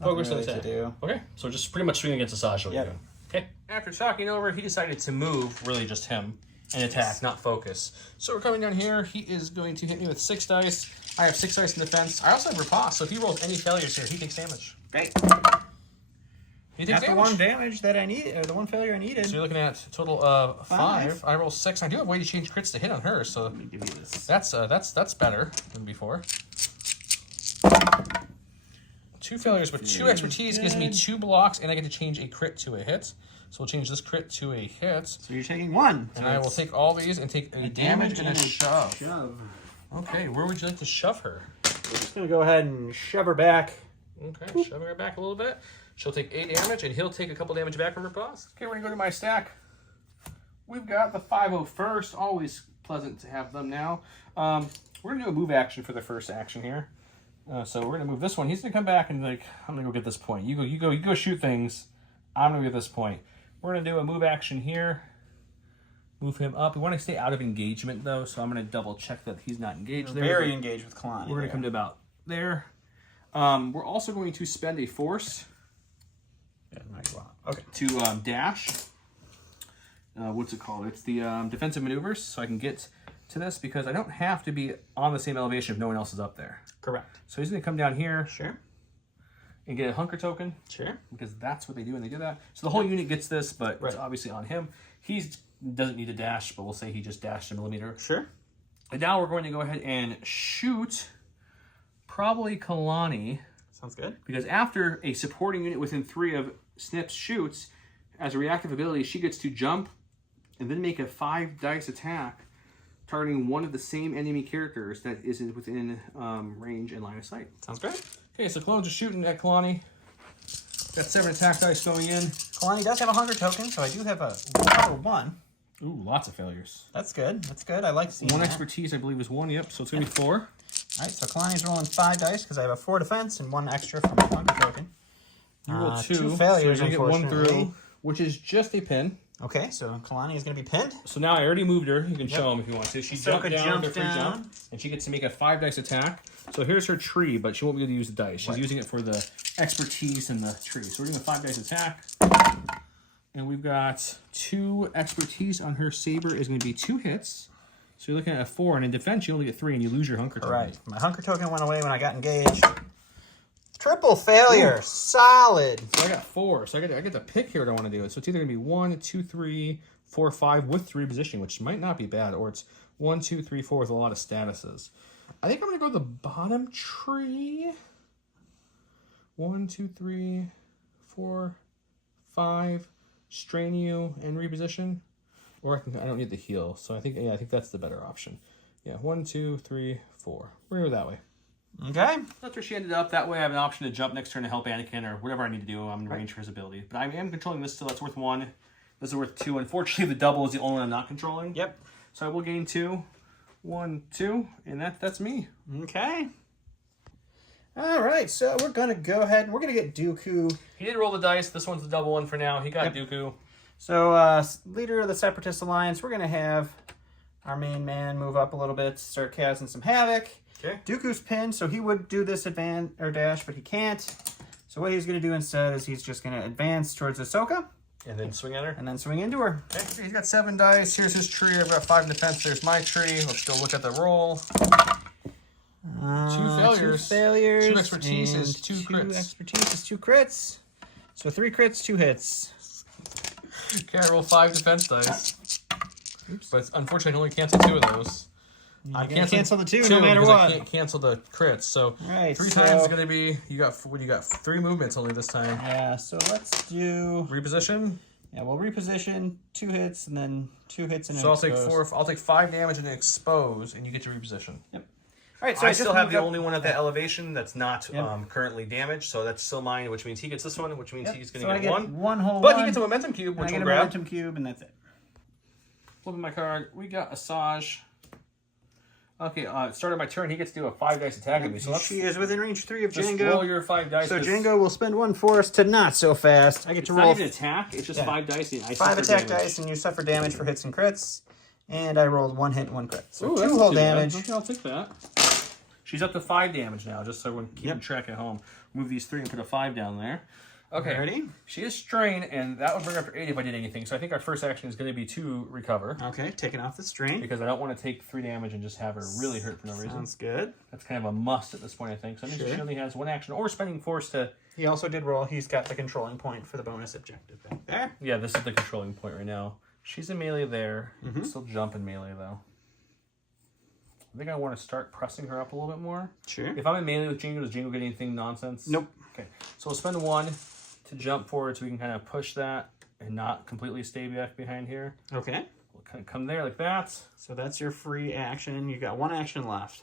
Focus and Nothing attack. really to do. Okay, so just pretty much swinging against Asajj. Yep. Okay. After talking over, he decided to move, really just him, and attack, not focus. So we're coming down here. He is going to hit me with 6 dice. I have 6 dice in defense. I also have riposte, so if he rolls any failures here, he takes damage. Great. He takes That's the 1 damage that I need, or the 1 failure I needed. So you're looking at a total of 5. 5. I roll 6. I do have a way to change crits to hit on her, so Let me give you this. that's better than before. 2 failures with 2 expertise gives me 2 blocks, and I get to change a crit to a hit. So we'll change this crit to a hit. So you're taking 1. And I will take all these and take a damage and a shove. Shove. Okay, where would you like to shove her? We're just going to go ahead and shove her back. Okay, shoving her back a little bit. She'll take 8 damage, and he'll take a couple damage back from her boss. Okay, we're going to go to my stack. We've got the 501st. Always pleasant to have them now. We're going to do a move action for the first action here. So we're going to move this one. He's going to come back and like, I'm going to go get this point. You go shoot things. I'm going to get this point. We're going to do a move action here. Move him up. We want to stay out of engagement, though, so I'm going to double check that he's not engaged there. Very engaged with Kalani. We're going to come to about there. We're also going to spend a force to dash. What's it called? It's the defensive maneuvers, so I can get to this because I don't have to be on the same elevation if no one else is up there. Correct. So he's going to come down here. Sure. And get a hunker token. Sure. Because that's what they do when they do that. So the whole unit gets this, but Right. it's obviously on him. He doesn't need to dash, but we'll say he just dashed a millimeter. Sure. And now we're going to go ahead and shoot probably Kalani. Sounds good. Because after a supporting unit within 3 of Snips shoots, as a reactive ability, she gets to jump and then make a 5 dice attack targeting one of the same enemy characters that is within range and line of sight. Sounds great. Okay, so clones are shooting at Kalani. Got 7 attack dice going in. Kalani does have a hunger token, so I do have a number 1. Ooh, lots of failures. That's good. That's good. I like seeing 1 that. expertise, I believe, is 1. Yep, so it's going to be 4. All right, so Kalani's rolling 5 dice because I have a 4 defense and 1 extra from my hunger token. You roll 2, 2 failures, so you're going to get 1 unfortunately. through, which is just a pin. Okay, so Kalani is going to be pinned. So now I already moved her. You can show him if you want to. She Ahsoka jumped down jumped with her free down. jump, and she gets to make a 5 dice attack. So here's her tree, but she won't be able to use the dice. She's using it for the expertise in the tree. So we're doing a 5 dice attack. And we've got 2 expertise on her saber is going to be 2 hits. So you're looking at a 4, and in defense you only get 3, and you lose your hunker token. Right. My hunker token went away when I got engaged. Triple failure. Ooh. Solid. So I got 4. So I get to pick here what I want to do. So it's either going to be 1, 2, 3, 4, 5 with 3 positioning, which might not be bad, or it's 1, 2, 3, 4 with a lot of statuses. I think I'm going to go to the bottom tree. 1, 2, 3, 4, 5. Strain you and reposition. Or I don't need the heal. So I think that's the better option. Yeah, 1, 2, 3, 4. We're going to go that way. Okay. That's where she ended up. That way I have an option to jump next turn to help Anakin or whatever I need to do. I'm in range for his ability. But I am controlling this, so that's worth 1. This is worth 2. Unfortunately, the double is the only one I'm not controlling. Yep. So I will gain 2. 1, 2. And that's me. Okay. All right, so we're going to go ahead and we're going to get Dooku. He did roll the dice. This one's the double one for now. He got Dooku. So, leader of the Separatist Alliance, we're going to have our main man move up a little bit, start casting some havoc. Okay. Dooku's pinned, so he would do this dash, but he can't. So what he's going to do instead is he's just going to advance towards Ahsoka. And then swing at her. And then swing into her. Okay, he's got 7 dice. Here's his tree. I've got 5 in defense. There's my tree. Let's go look at the roll. 2 failures. 2 failures. 2 expertise is 2 crits. 2 expertise is 2 crits. So 3 crits, 2 hits. Okay, I roll 5 defense dice. Oops. But unfortunately, I can only cancel 2 of those. I can't cancel the 2 no matter matter what. I can't cancel the crits. So right, 3 times is going to be, you got 3 movements only this time. Yeah, so let's do... Reposition. Yeah, we'll reposition 2 hits and then 2 hits and so I'll take 5 damage and expose, and you get to reposition. Yep. All right, so I still have the only one at that elevation that's not currently damaged, so that's still mine, which means he gets this one, which means he's going to get 1. One whole but one. he gets a momentum cube, which I we'll get a grab. momentum cube, and that's it. Flipping my card. We got Asajj. Okay, started my turn. He gets to do a 5 dice attack with me. So she is within range 3 of just Django. roll your 5 dice. So Django will spend 1 force to not so fast. I get to roll. It's not even an attack. It's just 5 dice. And I 5 attack damage. dice, and you suffer damage for hits and crits. And I rolled 1 hit and 1 crit. So Ooh, 2 whole damage. Okay, I'll take that. She's up to 5 damage now, just so everyone keeping track at home. Move these 3 and put a 5 down there. Okay, ready? She is strain, and that would bring her up to 8 if I did anything. So I think our first action is going to be to recover. Okay, taking off the strain. Because I don't want to take 3 damage and just have her really hurt for no reason. Sounds good. That's kind of a must at this point, I think. So I think she only has 1 action or spending force to... He also did roll. He's got the controlling point for the bonus objective back there. Yeah, this is the controlling point right now. She's in melee there. Still jump in melee, though. I think I want to start pressing her up a little bit more. Sure. If I'm in melee with Jingo, does Jingo get anything nonsense? Nope. Okay, so we'll spend 1 to jump forward so we can kind of push that and not completely stay back behind here. Okay. We'll kind of come there like that. So that's your free action. You got 1 action left.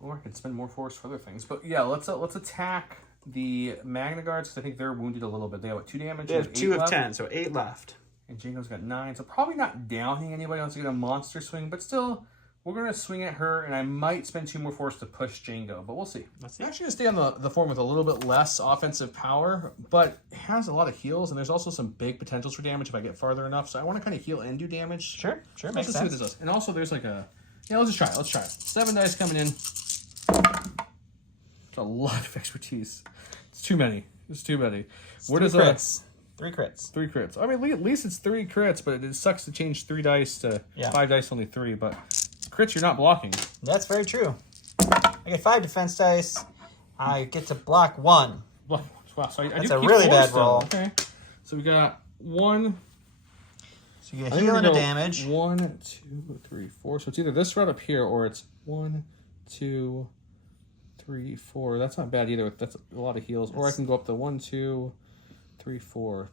Or I could spend more force for other things. But yeah, let's attack the Magna Guards because I think they're wounded a little bit. They have, what, 2 damage? They have 2 of left? 10, so 8 left. And Jingo's got 9, so probably not downing anybody else to get a monster swing, but still, we're going to swing at her, and I might spend 2 more force to push Django, but we'll see. Let's see. I'm actually going to stay on the form with a little bit less offensive power, but it has a lot of heals, and there's also some big potentials for damage if I get farther enough, so I want to kind of heal and do damage. Sure, Let's makes just see what sense. this does. And also, there's like a... Yeah, let's just try it. 7 dice coming in. It's a lot of expertise. It's too many. Where does crits? 3 crits. 3 crits. I mean, at least it's 3 crits, but it sucks to change 3 dice to 5 dice, only 3. But crits, you're not blocking. That's very true. I get 5 defense dice. I get to block 1. Wow, so That's a really bad roll. Okay. So we got 1. So you get heal and a damage. 1, 2, 3, 4. So it's either this route up here or it's 1, 2, 3, 4. That's not bad either. That's a lot of heals. Or I can go up to 1, 2, 3, 4.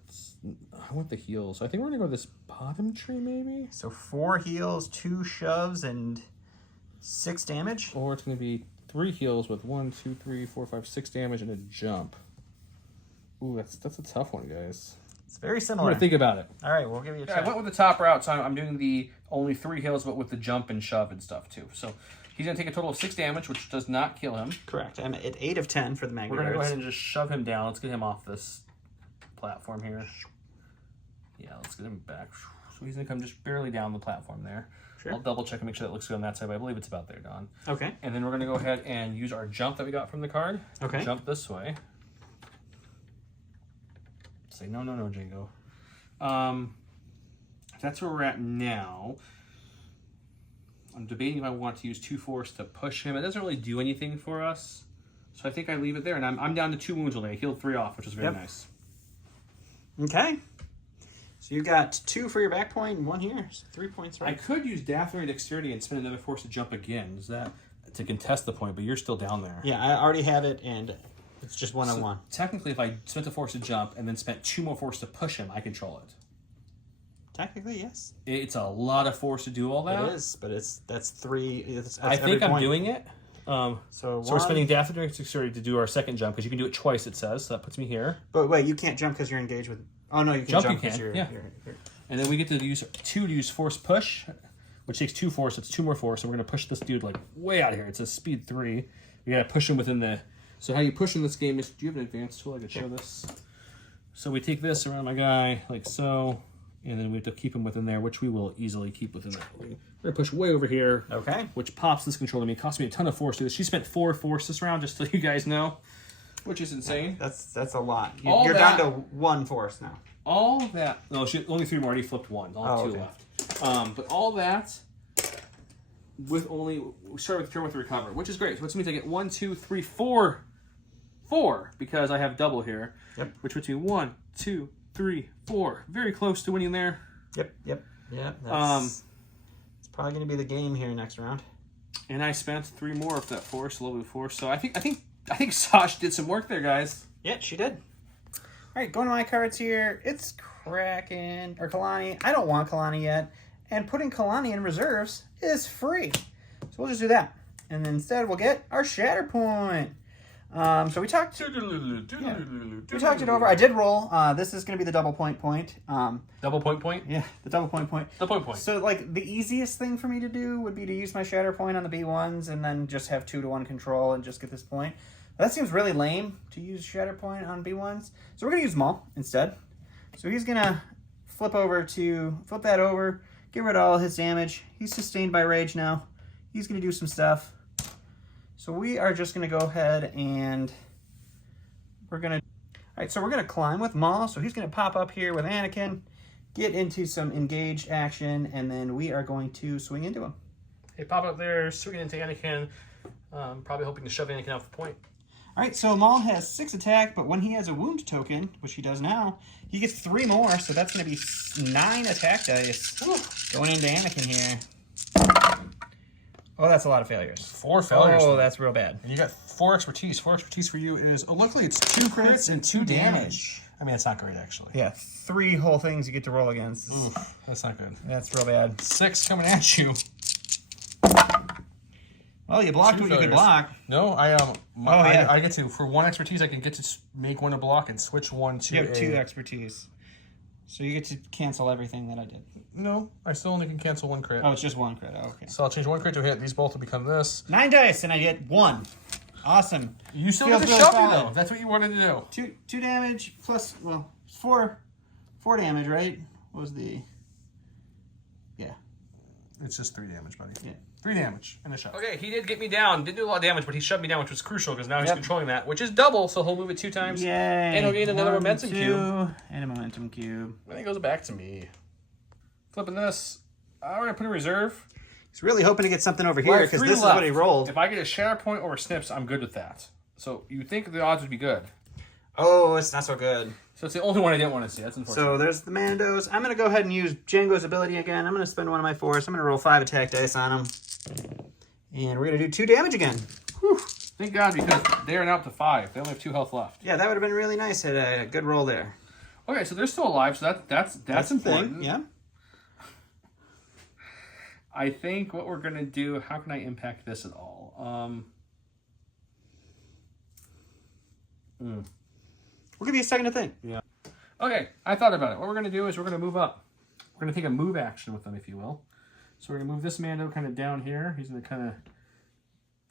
I want the heals. I think we're going to go this bottom tree, maybe? So 4 heals, 2 shoves, and 6 damage? Or it's going to be 3 heals with 1, 2, 3, 4, 5, 6 damage and a jump. Ooh, that's a tough one, guys. It's very I'm similar. going to think about it. All right, we'll give you a try. I went with the top route, so I'm doing the only 3 heals, but with the jump and shove and stuff, too. So he's going to take a total of 6 damage, which does not kill him. Correct. I'm at 8 of 10 for the Magna We're going to go Guards. ahead and just shove him down. Let's get him off this platform here. Yeah, let's get him back. So he's going to come just barely down the platform there. Sure. I'll double check and make sure that looks good on that side, but I believe it's about there, Don. Okay. And then we're going to go ahead and use our jump that we got from the card. Okay. Jump this way. Say, no, Jingo. That's where we're at now. I'm debating if I want to use 2 force to push him. It doesn't really do anything for us. So I think I leave it there. And I'm down to 2 wounds only. I healed 3 off, which is very nice. Okay. So you got 2 for your back point and 1 here. So 3 points, right? I could use Daphne Dexterity and spend another force to jump again. Is that to contest the point? But you're still down there. Yeah, I already have it, and it's just 1-on-1. Technically, if I spent a force to jump and then spent 2 more force to push him, I control it. Technically, yes. It's a lot of force to do all that. It is, but that's 3. That's I think I'm doing it. So we're spending Daffodil Dexterity to do our second jump because you can do it twice. It says so that puts me here. But wait, you can't jump because you're engaged with. Oh no, you can jump because you're. Yeah. And then we get to use 2 to use force push, which takes 2 force. It's 2 more force, and we're gonna push this dude like way out of here. It's a speed 3. We gotta push him within the. So how you push in this game is. Do you have an advanced tool I could show this? So we take this around my guy like so. And then we have to keep him within there, which we will easily keep within there. We're going to push way over here. Okay. Which pops this control to me. It cost me a ton of force to do this. She spent 4 force this round, just so you guys know. Which is insane. That's a lot. You're down to 1 force now. all that. No, she only 3 more. Already flipped 1. I'll have 2 left. But all that with only start with the turn with the recover, which is great. Which means I get 1, 2, 3, 4, 4 because I have double here. Yep. Which puts me 1, 2, 3, 4. Very close to winning there. Yep. It's probably going to be the game here next round. And I spent 3 more of that force, level 4. So I think Asajj did some work there, guys. Yeah, she did. All right, going to my cards here. It's Kraken or Kalani. I don't want Kalani yet, and putting Kalani in reserves is free. So we'll just do that, and then instead we'll get our Shatterpoint. So we talked it over. I did roll. This is going to be the double point. Double point? Yeah, the double point. The point. So, like, the easiest thing for me to do would be to use my Shatterpoint on the B1s and then just have 2-to-1 control and just get this point. But that seems really lame to use Shatterpoint on B1s. So we're going to use Maul instead. So he's going to flip that over, get rid of all his damage. He's sustained by rage now. He's going to do some stuff. So we are just going to go ahead and we're going to climb with Maul. So he's going to pop up here with Anakin, get into some engaged action, and then we are going to swing into him. Hey, pop up there, swing into Anakin. Probably hoping to shove Anakin off the point. All right, so Maul has 6 attack, but when he has a wound token, which he does now, he gets 3 more, so that's going to be 9 attack dice going into Anakin here. Oh, that's a lot of failures. 4 failures. Oh, that's real bad. And you got 4 expertise. 4 expertise for you is, luckily it's 2 crits and 2 damage. I mean, it's not great, actually. Yeah, 3 whole things you get to roll against. Oof, that's not good. That's real bad. 6 coming at you. Well, you blocked what you could block. No, I get to, for 1 expertise, I can get to make 1 a block and switch 1 to You have 2 expertise. So you get to cancel everything that I did. No, I still only can cancel 1 crit. Oh, it's just 1 crit. Oh, okay. So I'll change 1 crit to a hit. These both will become this. 9 dice, and I get 1. Awesome. You still Feels get to really shove solid. you, though. That's what you wanted to do. 2 damage plus, well, 4 damage, right? What was the... Yeah. It's just 3 damage, buddy. Yeah. 3 damage and a shove. Okay, he did get me down. Didn't do a lot of damage, but he shoved me down, which was crucial because now he's controlling that, which is double, so he'll move it 2 times. Yay. And he'll gain another momentum cube. And a momentum cube. And it goes back to me. Flipping this. We're going to put a reserve. He's really hoping to get something over here because this is what he rolled. If I get a Shatterpoint over Snips, I'm good with that. So you think the odds would be good. Oh, it's not so good. So it's the only one I didn't want to see. That's unfortunate. So there's the Mandos. I'm going to go ahead and use Django's ability again. I'm going to spend 1 of my force. I'm going to roll 5 attack dice on him. And we're going to do 2 damage again. Whew. Thank God, because they are now up to 5. They only have 2 health left. Yeah, that would have been really nice. Had a good roll there. Okay, so they're still alive, so that's important. Thing. Yeah. I think what we're going to do, how can I impact this at all? We'll give you a second to think. Yeah. Okay, I thought about it. What we're going to do is we're going to move up. We're going to take a move action with them, if you will. So we're going to move this Mando kind of down here. He's going to kind of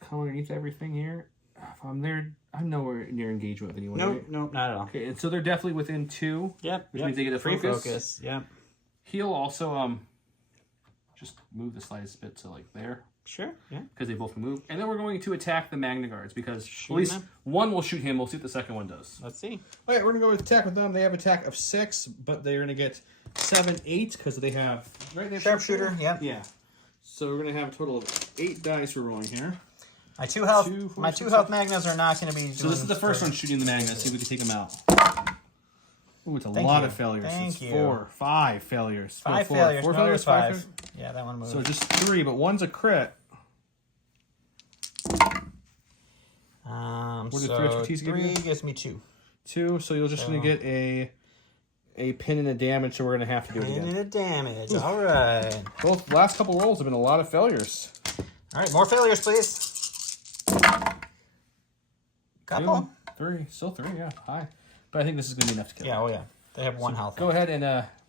come underneath everything here. If I'm there, I'm nowhere near engagement with anyone. Nope, right? nope, not at all. Okay, and so they're definitely within 2. Yep, which means they get a free focus. Yep. He'll also just move the slightest bit to like there. Sure, yeah. Because they both move. And then we're going to attack the Magna Guards because at least one will shoot him. We'll see what the second one does. Let's see. Okay, we're going to go with attack with them. They have attack of 6, but they're going to get 7, 8 because they have... Right, they have Sharpshooter, yep. Yeah. So we're going to have a total of 8 dice we're rolling here. My 2 health, my 2 health Magnas are not going to be... So this is the first one shooting the Magna. See if we can take them out. Ooh, it's a lot of failures. Thank you. 4, 5 failures. 5 failures. 4 no, failures, 5. 5. Yeah, that one moved. So just 3, but one's a crit. What did 3 expertise give you? 3 gives me 2. 2, so you're just going to get a pin and a damage, so we're going to have to do it again. Pin and a damage. All right. Both last couple rolls have been a lot of failures. All right, more failures, please. Couple. 2, 3, still 3, yeah, high. But I think this is going to be enough to kill. Yeah, oh yeah. They have 1 health. Go ahead and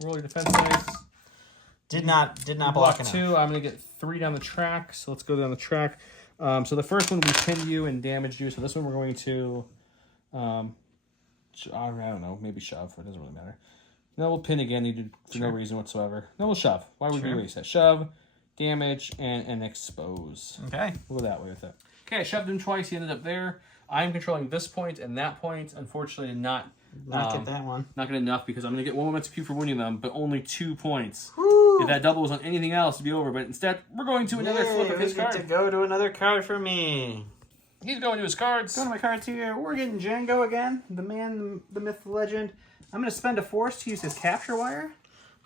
roll your defense dice. Did not block enough. 2. I'm going to get 3 down the track, so let's go down the track. So the first one we pinned you and damaged you. So this one we're going to, I don't know, maybe shove. It doesn't really matter. No, we'll pin again. Needed for no reason whatsoever. No, we'll shove. Why would we waste that? Shove, damage, and expose. Okay. We'll go that way with it. Okay, I shoved him twice. He ended up there. I'm controlling this point and that point. Unfortunately, did not Not get that one. Not get enough because I'm going to get one momentum cube for winning them, but only 2 points. Woo. If that double was on anything else, it'd be over. But instead, we're going to another flip of his card. To go to another card for me. He's going to his cards. Going to my cards here. We're getting Django again. The man, the myth, the legend. I'm going to spend a force to use his capture wire.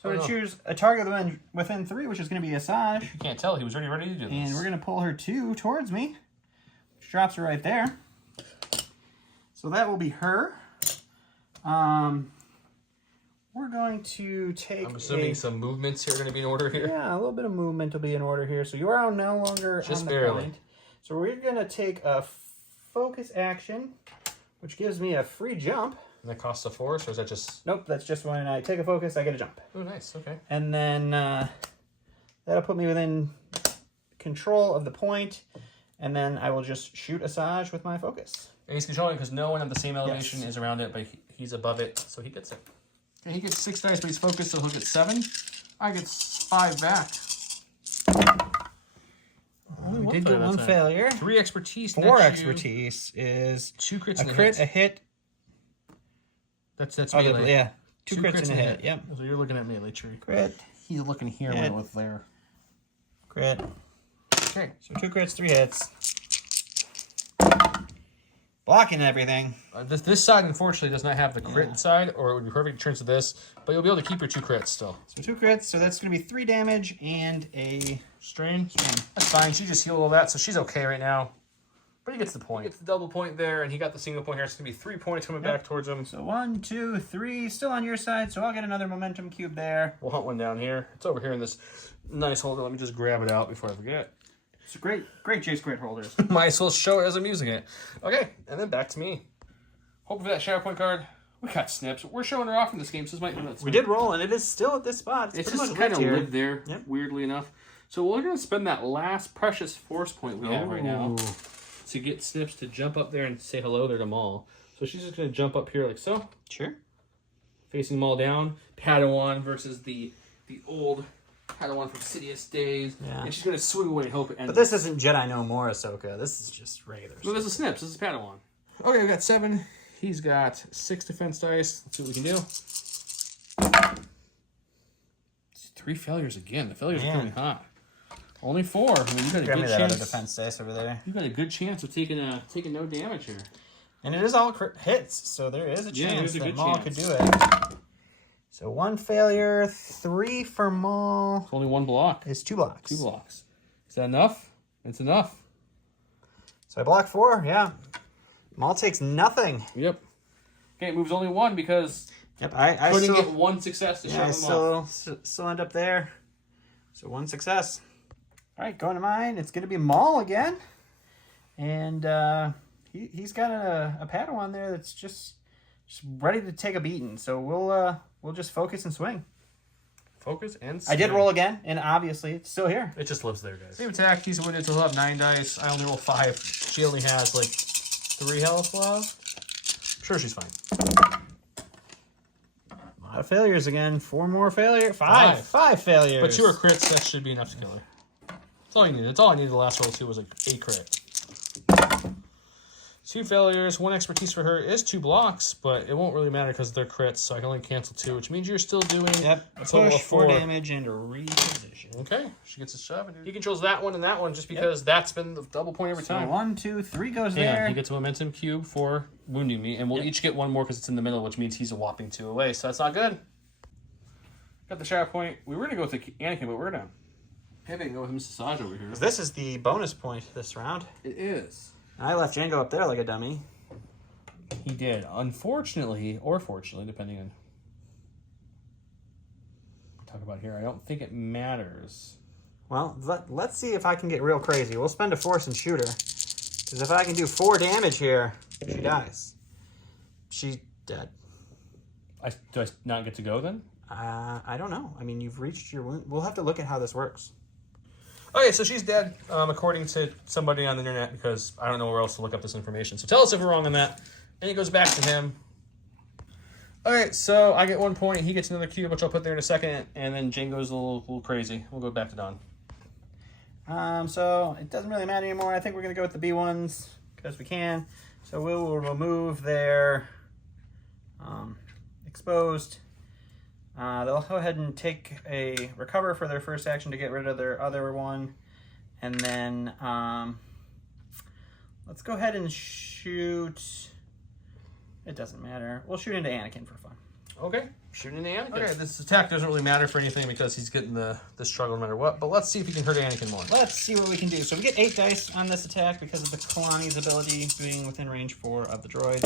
So I'm going to choose a target within 3, which is going to be Asajj. You can't tell. He was already ready to do this. And we're going to pull her 2 towards me. Which drops her right there. So that will be her. We're going to take I'm assuming some movements here are going to be in order here. Yeah, a little bit of movement will be in order here. So you are no longer just on the barely. point. So we're going to take a focus action, which gives me a free jump. And that costs a force, or is that just... Nope, that's just when I take a focus, I get a jump. Oh, nice. Okay. And then that'll put me within control of the point, and then I will just shoot Asajj with my focus. And he's controlling because no one at the same elevation Yes. is around it, but he's above it, so he gets it. Okay, he gets 6 dice, but he's focused, so he'll get 7. I get 5 back. We did get 1 failure. 3 expertise. 4 expertise is 2 crits a and crit, a hit. a hit. That's melee. Yeah, 2 crits and a hit. Yep. So you're looking at melee tree. Crit. He's looking here Hit. with there. Crit. Okay. So 2 crits, 3 hits. Blocking everything. This side, unfortunately, does not have the crit side, or it would be perfect in terms of this, but you'll be able to keep your 2 crits still. So 2 crits, so that's going to be 3 damage and a Strain. That's fine. She just healed all that, so she's okay right now. But he gets the point. He gets the double point there, and he got the single point here. It's going to be 3 points coming back towards him. So 1, 2, 3, still on your side, so I'll get another momentum cube there. We'll hunt one down here. It's over here in this nice holder. Let me just grab it out before I forget. It's great J-squared holders. Might as well show it as I'm using it. Okay, and then back to me. Hoping for that Shatterpoint card. We got Snips. We're showing her off in this game, so this might not. We did roll, and it is still at this spot. It's pretty just much kind of here. lived there, weirdly enough. So we're going to spend that last precious force point we have right now to get Snips to jump up there and say hello there to Maul. So she's just going to jump up here like so. Sure. Facing Maul down. Padawan versus the old Padawan from Sidious days. Yeah. And she's going to swing away and hope it ends. But this isn't Jedi No More Ahsoka. This is just regular. No, this is Snips. This is Padawan. Okay, we got 7. He's got 6 defense dice. Let's see what we can do. 3 failures again. The failures are coming hot. Only 4. I mean, you got a Grab me good that other chance. defense dice over there. You got a good chance of taking no damage here. And it is all hits, so there is a chance there's a that good Maul chance. could do it. So 1 failure, 3 for Maul. It's only 1 block. Is 2 blocks. 2 blocks. Is that enough? It's enough. So I block 4, yeah. Maul takes nothing. Yep. Okay, it moves only 1 because Yep, I couldn't still get 1 success to show I them off. still end up there. So 1 success. All right, going to mine. It's going to be Maul again. And he's got a Padawan there that's just ready to take a beating. So we'll just focus and swing. Focus and I did swing. roll. roll again, and obviously it's still here. It just lives there, guys. Same attack. He's wounded, so he'll have 9 dice. I only roll 5. She only has like 3 health left. Sure, she's fine. A lot of failures again. 4 more failures. 5 failures. But 2 are crits. That should be enough to kill her. That's all you need. That's all I needed the last roll too was like a crit. 2 failures, 1 expertise for her is 2 blocks, but it won't really matter because they're crits, so I can only cancel 2, which means you're still doing a total push, of 4 4 damage, and a reposition. Okay, she gets a shove. He controls that one and that one just because that's been the double point every So time. 1, 2, 3 goes Yeah, there. he gets a momentum cube for wounding me, and we'll each get 1 more because it's in the middle, which means he's a whopping 2 away, so that's not good. Got the Shatterpoint. We were going to go with the Anakin, but we're going to maybe go with Mrs. Asajj over here. This is the bonus point this round. It is. And I left Django up there like a dummy. He did. Unfortunately, or fortunately, depending on what we talk about here, I don't think it matters. Well, let's see if I can get real crazy. We'll spend a force and shoot her. Because if I can do 4 damage here, she dies. She's dead. Do I not get to go then? I don't know. I mean, you've reached your wound. We'll have to look at how this works. Okay, so she's dead, according to somebody on the internet, because I don't know where else to look up this information. So tell us if we're wrong on that. And it goes back to him. Okay, so I get 1 point. He gets another cube, which I'll put there in a second. And then Jane goes a little crazy. We'll go back to Don. So it doesn't really matter anymore. I think we're going to go with the B ones because we can. So we'll remove their exposed. They'll go ahead and take a recover for their first action to get rid of their other one. And then let's go ahead and shoot. It doesn't matter. We'll shoot into Anakin for fun. Okay, shooting into Anakin. Okay, this attack doesn't really matter for anything because he's getting the struggle no matter what. But let's see if he can hurt Anakin more. Let's see what we can do. So we get 8 dice on this attack because of the Kalani's ability being within range 4 of the droid.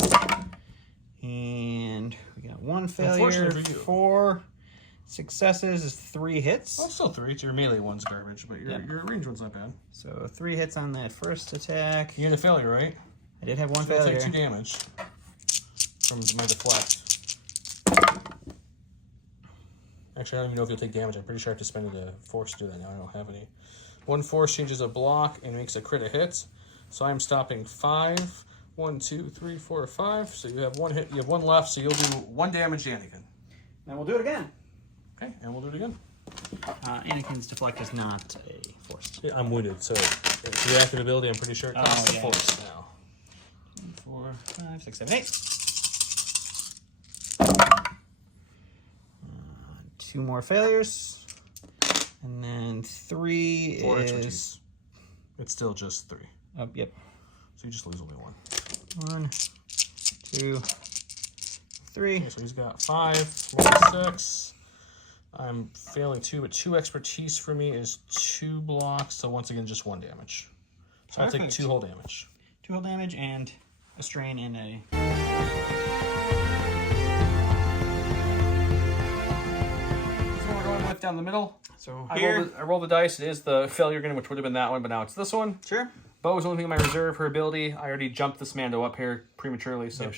And we got 1 failure, Unfortunately for you. 4 successes is 3 hits. Well, still 3. It's your melee one's garbage, but your range one's not bad. So 3 hits on that first attack. You had a failure, right? I did have 1 So I'll failure. take 2 damage from my deflect. Actually, I don't even know if you'll take damage. I'm pretty sure I have to spend a force to do that now. I don't have any. 1 force changes a block and makes a crit a hit. So I'm stopping 5. 1, 2, 3, 4, 5. So you have 1 hit. You have 1 left. So you'll do 1 damage to Anakin. And we'll do it again. Okay, and we'll do it again. Anakin's deflect is not a force. Yeah, I'm wounded, so it's the active ability. I'm pretty sure it costs the yeah. force now. 4, 5, 6, 7, 8. 2 more failures. And then 3 4 is... expertise. It's still just 3. Oh, yep. So you just lose only 1. 1, 2, 3. Okay, so he's got 5, more 6. I'm failing 2, but 2 expertise for me is 2 blocks. So once again, just 1 damage. So I'll take Perfect. 2 whole damage. 2 hull damage and a strain and a... This is what we're going with down the middle. So I rolled the dice. It is the failure again, which would have been that one, but now it's this one. Sure. Bo was the only thing in my reserve. Her ability, I already jumped this Mando up here prematurely, so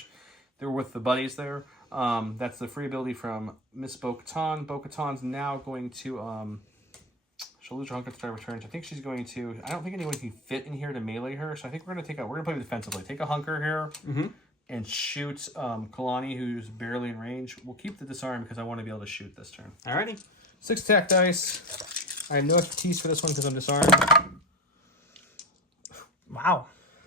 they're with the buddies there. That's the free ability from Miss Bo-Katan. Bo-Katan's now going to... she'll lose her hunk at the start of returns. I think she's going to... I don't think anyone can fit in here to melee her, so I think we're going to play defensively. Take a hunker here and shoot Kalani, who's barely in range. We'll keep the disarm because I want to be able to shoot this turn. Alrighty. 6 attack dice. I have no expertise for this one because I'm disarmed. Wow.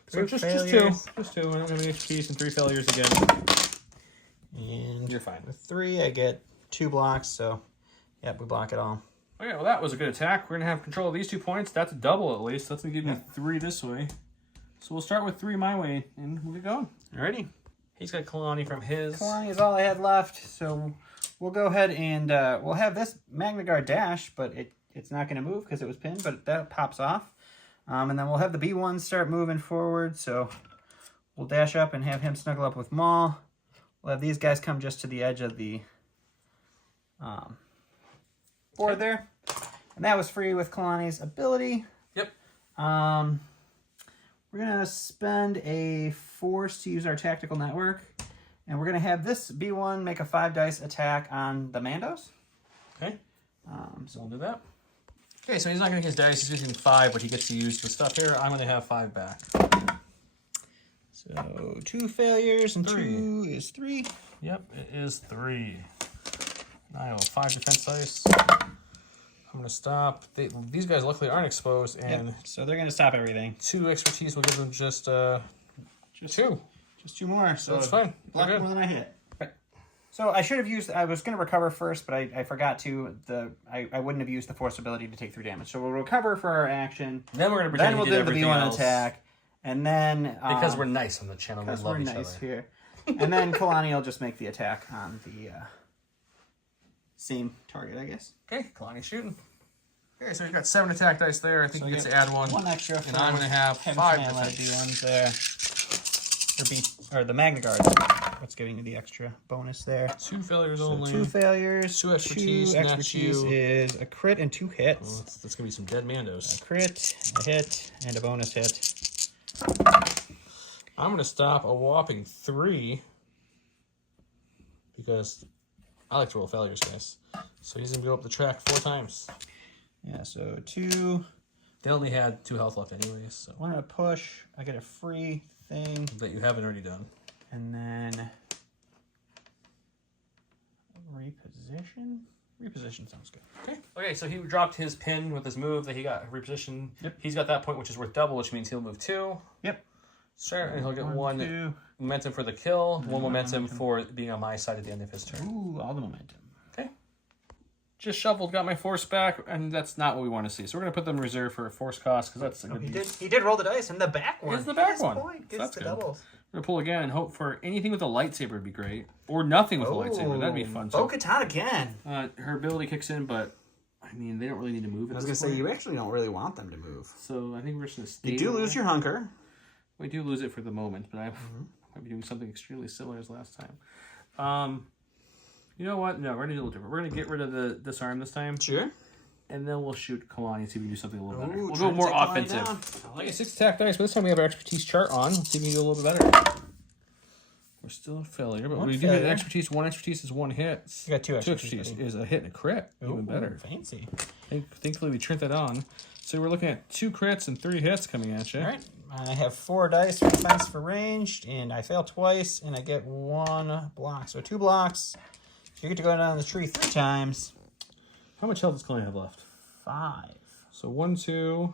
So just 2. Just 2. I don't have any expertise and 3 failures again. And You're fine. with 3, I get 2 blocks, so yep, we block it all. Okay, well that was a good attack. We're going to have control of these 2 points. That's a double at least. That's going to give me 3 this way. So we'll start with 3 my way, and we'll get going. Alrighty. He's got Kalani from his. Kalani is all I had left, so we'll go ahead and we'll have this Magna Guard dash, but it's not going to move because it was pinned, but that pops off. And then we'll have the B1 start moving forward, so we'll dash up and have him snuggle up with Maul. We'll have these guys come just to the edge of the board there. And that was free with Kalani's ability. Yep. We're going to spend a force to use our tactical network. And we're going to have this B1 make a 5 dice attack on the Mandos. Okay. So we'll do that. Okay, so he's not going to get his dice. He's using 5, but he gets to use the stuff here. I'm going to have 5 back. So 2 failures and 3. 2 is 3. Yep, it is 3. I have 5 defense dice. I'm going to stop. These guys luckily aren't exposed, and So they're going to stop everything. 2 expertise will give them just 2. Just 2 more. So That's fine. Block We're good. more than I hit. So I should have used... I was going to recover first, but I forgot to. I wouldn't have used the force ability to take 3 damage. So we'll recover for our action. Then we're going to Then pretend we'll he did do the everything B1 else. attack. And then... Because we're nice on the channel. We Because love we're each nice other. here. And then Kalani will just make the attack on the same target, I guess. Okay, Kalani's shooting. Okay, so he's got 7 attack dice there. I think So he gets I to get add 1. 1 extra. And I'm going to have Heavy 5 Command Line defense. B1s there. Or the Magna Guard. That's giving you the extra bonus there. 2 failures So only. 2 failures. 2 expertise, 2 and expertise that's you. is a crit and 2 hits. Well, that's going to be some dead Mandos. A crit, a hit, and a bonus hit. I'm going to stop a whopping 3 because I like to roll failures, guys. So he's going to go up the track 4 times. Yeah, so 2. They only had 2 health left anyways, so 1 to push. I get a free thing. that you haven't already done. And then reposition. Reposition sounds good. Okay, so he dropped his pin with his move that he got repositioned. Yep. He's got that point, which is worth double, which means he'll move 2. Yep. Sure, and he'll get one 2. momentum for the kill, one momentum for being on my side at the end of his turn. Ooh, all the momentum. Okay. Just shuffled, got my force back, and that's not what we want to see. So we're going to put them in reserve for a force cost, because that's a good He did roll the dice, and the back one. It's the back His one. Point. So Gets that's the good. doubles. We're going to pull again and hope for anything with a lightsaber would be great. Or nothing with a lightsaber. That'd be fun. So, Bo-Katan again. her ability kicks in, but, I mean, they don't really need to move. I was going to say, you actually don't really want them to move. So I think we're just going to stay. You do lose your hunker. We do lose it for the moment, but I might be doing something extremely similar as last time. You know what? No, we're going to do a little different. We're going to get rid of the disarm this time. Sure. And then we'll shoot Kalani and see if we can do something a little better. Ooh, We'll try go to more take Kalani offensive. down. I like a 6 attack dice, but this time we have our expertise chart on. Let's see if we can do a little bit better. We're still a failure, but we do get an expertise. 1 expertise is 1 hit. You got 2 2 expertise. expertise is a hit and a crit. Even better. Fancy. Thankfully, we turned that on. So we're looking at 2 crits and 3 hits coming at you. All right. I have 4 dice for defense for ranged, and I fail twice, and I get 1 block. So 2 blocks. You get to go down the tree 3 times. How much health does Kalani have left? 5. So 1, 2,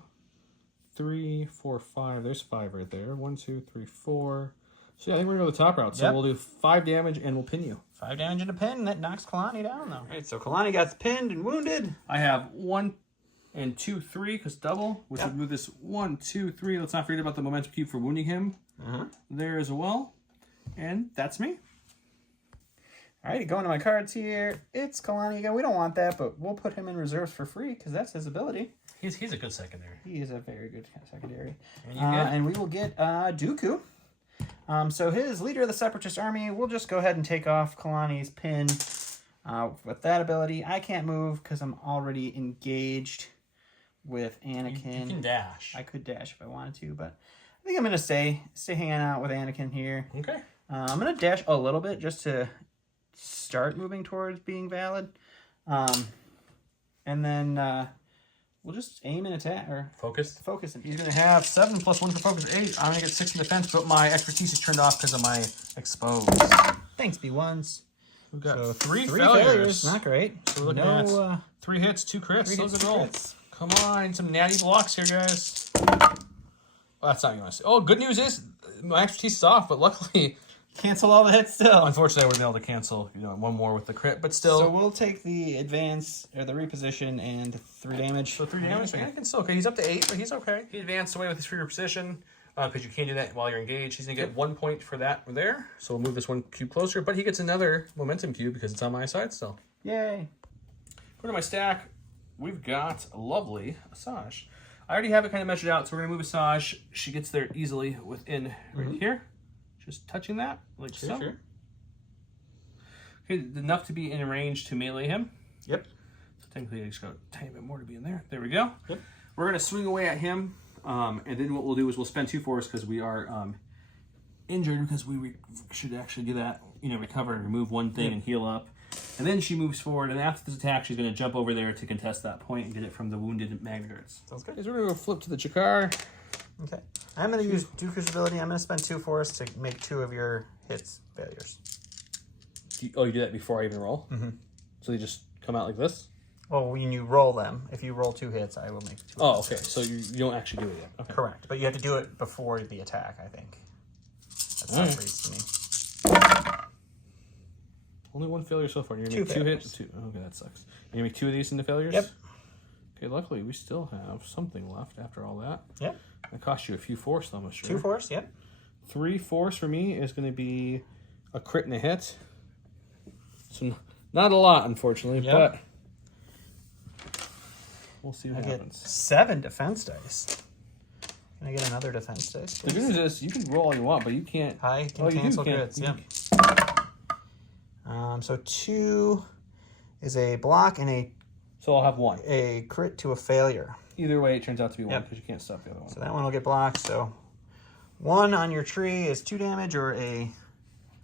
3, 4, 5. There's 5 right there. 1, 2, 3, 4. So yeah, I think we're going to go the top route. So we'll do 5 damage and we'll pin you. 5 damage and a pin. That knocks Kalani down, though. All right, so Kalani got pinned and wounded. I have 1 and 2, 3, because double, which would move this 1, 2, 3. Let's not forget about the momentum cube for wounding him there as well. And that's me. All right, going to my cards here. It's Kalani again. We don't want that, but we'll put him in reserves for free because that's his ability. He's a good secondary. He is a very good secondary. And you get? And we will get Dooku. So his leader of the Separatist army, we'll just go ahead and take off Kalani's pin with that ability. I can't move because I'm already engaged with Anakin. You can dash. I could dash if I wanted to, but I think I'm going to stay hanging out with Anakin here. Okay. I'm going to dash a little bit just to start moving towards being valid. And then we'll just aim and attack, or Focus. him. He's going to have 7 plus 1 for focus, 8. I'm going to get 6 in defense, but my expertise is turned off because of my exposed. Thanks, B1s. We've got So 3 failures. failures. Not great. So we're looking at 3 hits, 2 crits. 3 Those hits, are 2 roll. crits. Come on, some natty blocks here, guys. Well, that's not what you want to say. Oh, good news is my expertise is off, but luckily, Cancel all the hits still. unfortunately, I would have been able to cancel, 1 more with the crit, but still. So we'll take the advance, or the reposition, and 3 damage. So 3 damage. Anakin's still okay. He's up to 8, but he's okay. He advanced away with his free reposition because you can't do that while you're engaged. He's going to get 1 point for that there. So we'll move this 1 cube closer, but he gets another momentum cube because it's on my side still. Yay. Go to my stack. We've got a lovely Asajj. I already have it kind of measured out, so we're going to move Asajj. She gets there easily within right here. Just touching that, like so. Sure. Okay, enough to be in range to melee him. Yep. So technically, I just got a tiny bit more to be in there. There we go. Yep. We're going to swing away at him, and then what we'll do is we'll spend 2 force because we are injured, because we should actually do that, recover and remove 1 thing and heal up. And then she moves forward, and after this attack, she's going to jump over there to contest that point and get it from the wounded Magna Guards. Sounds good. So we're going to flip to the Chakar. Okay. I'm going to use Dooku's ability. I'm going to spend 2 force to make 2 of your hits failures. You do that before I even roll? Mm-hmm. So they just come out like this? Well, when you roll them, if you roll 2 hits, I will make 2 Oh, hits. okay. So you don't actually do it yet. Okay. Correct. But you have to do it before the attack, I think. That's how it reads to me. Only 1 failure so far. You're going to make 2 hits? 2. Okay, that sucks. You're going to make 2 of these into failures? Yep. Okay, luckily we still have something left after all that. Yep. It cost you a few force, though, I'm sure. 2 force, yep. 3 force for me is going to be a crit and a hit. So not a lot, unfortunately, but we'll see what happens. Get 7 defense dice. Can I get another defense dice, The good news is you can roll all you want, but you can't. I can you cancel can. crits, yeah. So 2 is a block and So I'll have 1. a crit to a failure. Either way, it turns out to be 1 because you can't stop the other one. So that one will get blocked. So 1 on your tree is 2 damage, or a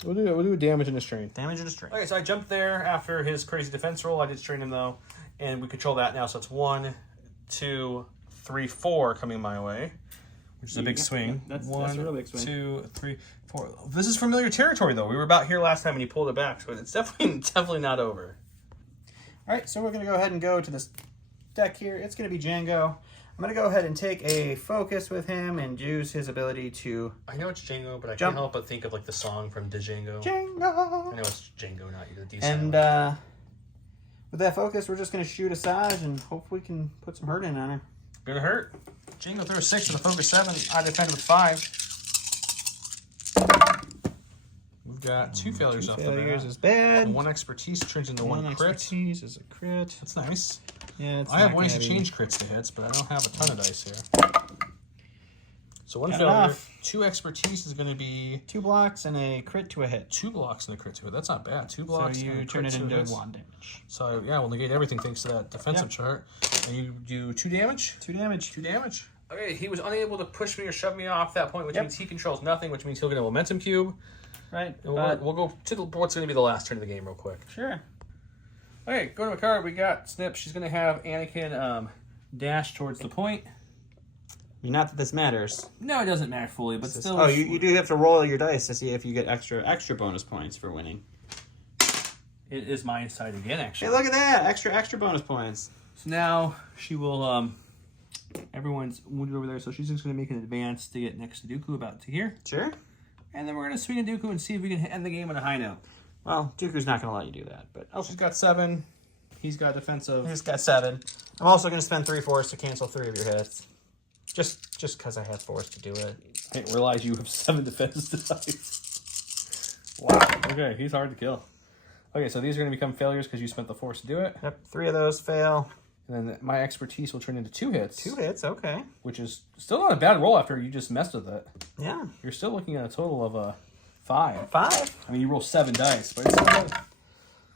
We'll do a damage and a strain. damage and a strain. Okay, so I jumped there after his crazy defense roll. I did strain him though, and we control that now. So it's 1, 2, 3, 4 coming my way, which is a big swing. That's One, a real big swing. 2, 3, 4. This is familiar territory though. We were about here last time and he pulled it back, so it's definitely not over. All right, so we're going to go ahead and go to this deck here. It's going to be Django. I'm going to go ahead and take a focus with him and use his ability to... I know it's Django, but I Jump. can't help but think of like the song from Django. Django! I know it's Django, not the D And silent. with that focus, we're just going to shoot Asajj and hope we can put some hurt in on her. Gonna hurt. Django threw a 6 with a focus 7. I defended with 5. We've got 2 failures 2 off failures the is bat. bad. And 1 expertise turns into 1 crit. Expertise is a crit. That's nice. Yeah, it's I have not ways to gonna be- change crits to hits, but I don't have a ton of dice here. So 1 Got failure. enough. 2 expertise is going to be 2 blocks and a crit to a hit. 2 blocks and a crit to it. That's not bad. 2 blocks So and a you crit turn it to into hit. 1 damage. So yeah, we'll negate everything thanks to that defensive chart. And you do 2 damage? 2 damage. 2 damage. Okay, he was unable to push me or shove me off that point, which means he controls nothing, which means he'll get a momentum cube. Right. And we'll go to what's going to be the last turn of the game real quick. Sure. Okay, go to my card. We got Snips. She's going to have Anakin dash towards the point. I mean, not that this matters. No, it doesn't matter fully, but still. Oh, you do have to roll your dice to see if you get extra bonus points for winning. It is my side again, actually. Hey, look at that! Extra bonus points. So now she will. Everyone's wounded over there, so she's just going to make an advance to get next to Dooku, about to here. Sure. And then we're going to swing at Dooku and see if we can end the game on a high note. Well, Dooku's not going to let you do that, but She's got 7. He's got defensive. He's got 7. I'm also going to spend 3 force to cancel 3 of your hits. Just because I have force to do it. I didn't realize you have 7 defense dice. Wow. Okay, he's hard to kill. Okay, so these are going to become failures because you spent the force to do it. Yep, 3 of those fail. And then my expertise will turn into 2 hits. 2 hits, okay. Which is still not a bad roll after you just messed with it. Yeah. You're still looking at a total of 5. 5. I mean, you roll 7 dice, but it's still good.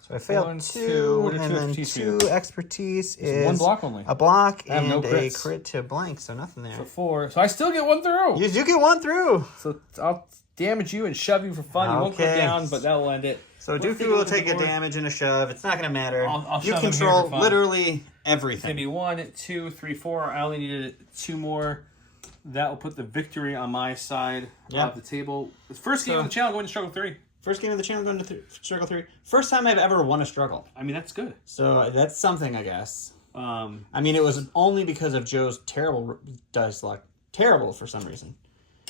So I failed 1, 2, 2, what are and 2 then expertise for you? 2 expertise is 1 block only. a block I have and no a crits. crit to blank, so nothing there. So 4. So I still get 1 through. You do get 1 through. So I'll damage you and shove you for fun. You won't go Okay. down, but that'll end it. So Let's Dooku will take a damage and a shove. It's not going to matter. I'll you shove him here control for fun. literally It's everything. going to be 1, 2, 3, 4. I only needed 2 more. That will put the victory on my side of the table. The first game of the channel going to struggle 3. First game of the channel going to struggle 3. First time I've ever won a struggle. I mean, that's good. So that's something, I guess. I mean, it was only because of Joe's terrible dice luck. Terrible for some reason.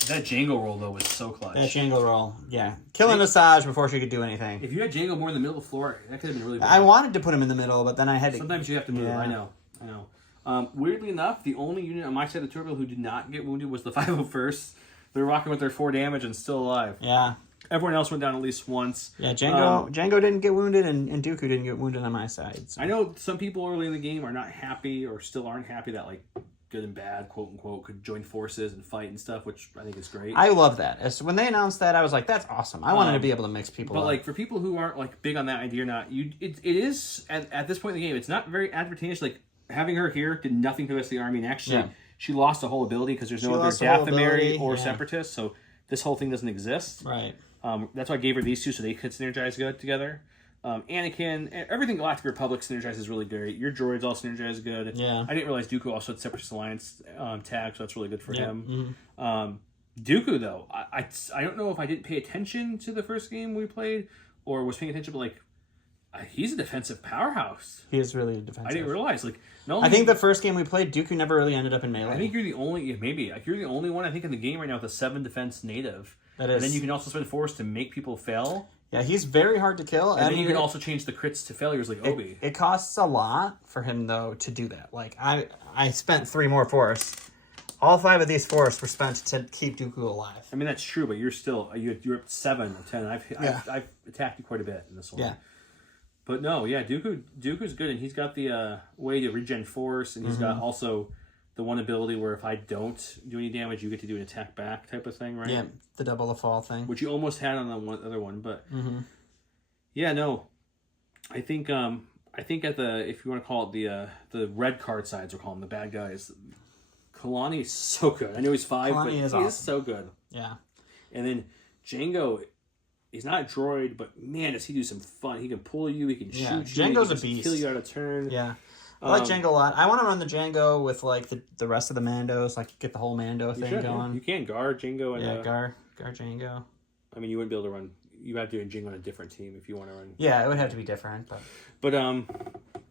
That Django roll, though, was so clutch. That Django roll, yeah. Killing Asajj before she could do anything. If you had Django more in the middle of the floor, that could have been really bad. I wanted to put him in the middle, but then I had to... Sometimes you have to move. Yeah. I know. Weirdly enough, the only unit on my side of the turbo who did not get wounded was the 501st. They're rocking with their 4 damage and still alive. Yeah. Everyone else went down at least once. Yeah, Django didn't get wounded, and Dooku didn't get wounded on my side. So. I know some people early in the game are not happy or still aren't happy that, like, good and bad, quote unquote, could join forces and fight and stuff, which I think is great. I love that. When they announced that, I was like, "That's awesome." I wanted to be able to mix people. But up. like for people who aren't like big on that idea or not, it is at this point in the game, it's not very advantageous. Like having her here did nothing to the rest of the army, and actually she lost a whole ability because there's no other Dathomary or Separatist, so this whole thing doesn't exist. Right. That's why I gave her these 2 so they could synergize good together. Anakin, everything Galactic Republic synergizes really great. Your droids all synergize good. Yeah. I didn't realize Dooku also had Separatist Alliance tag, so that's really good for him. Mm-hmm. Dooku, though, I don't know if I didn't pay attention to the first game we played or was paying attention, but like he's a defensive powerhouse. He is really defensive. I didn't realize. Like, I think the first game we played, Dooku never really ended up in melee. I think you're the only, you're the only one I think in the game right now with a 7 defense native. That is. And then you can also spend force to make people fail. Yeah, he's very hard to kill. And then you can also change the crits to failures like Obi. It costs a lot for him, though, to do that. Like, I spent 3 more force. All 5 of these force were spent to keep Dooku alive. I mean, that's true, but you're still, you're up 7 of 10. I've attacked you quite a bit in this one. Yeah. But no, yeah, Dooku's good, and he's got the way to regen force, and he's got also the one ability where if I don't do any damage, you get to do an attack back type of thing, right? Yeah, the double the fall thing. Which you almost had on the other one, but yeah, no, I think at the, if you want to call it the red card sides, we'll call them the bad guys. Kalani is so good. I know he's 5, but he is so good. Yeah, and then Django. He's not a droid, but man, does he do some fun. He can pull you, he can shoot you. Django's he a can beast. Kill you out of turn. Yeah. I like Django a lot. I want to run the Django with like the rest of the Mandos, like get the whole Mando thing going. You can guard Django and Gar Django. I mean, you wouldn't be able to run. You have to do Django on a different team if you want to run. Yeah, it would have to be different, but Padawan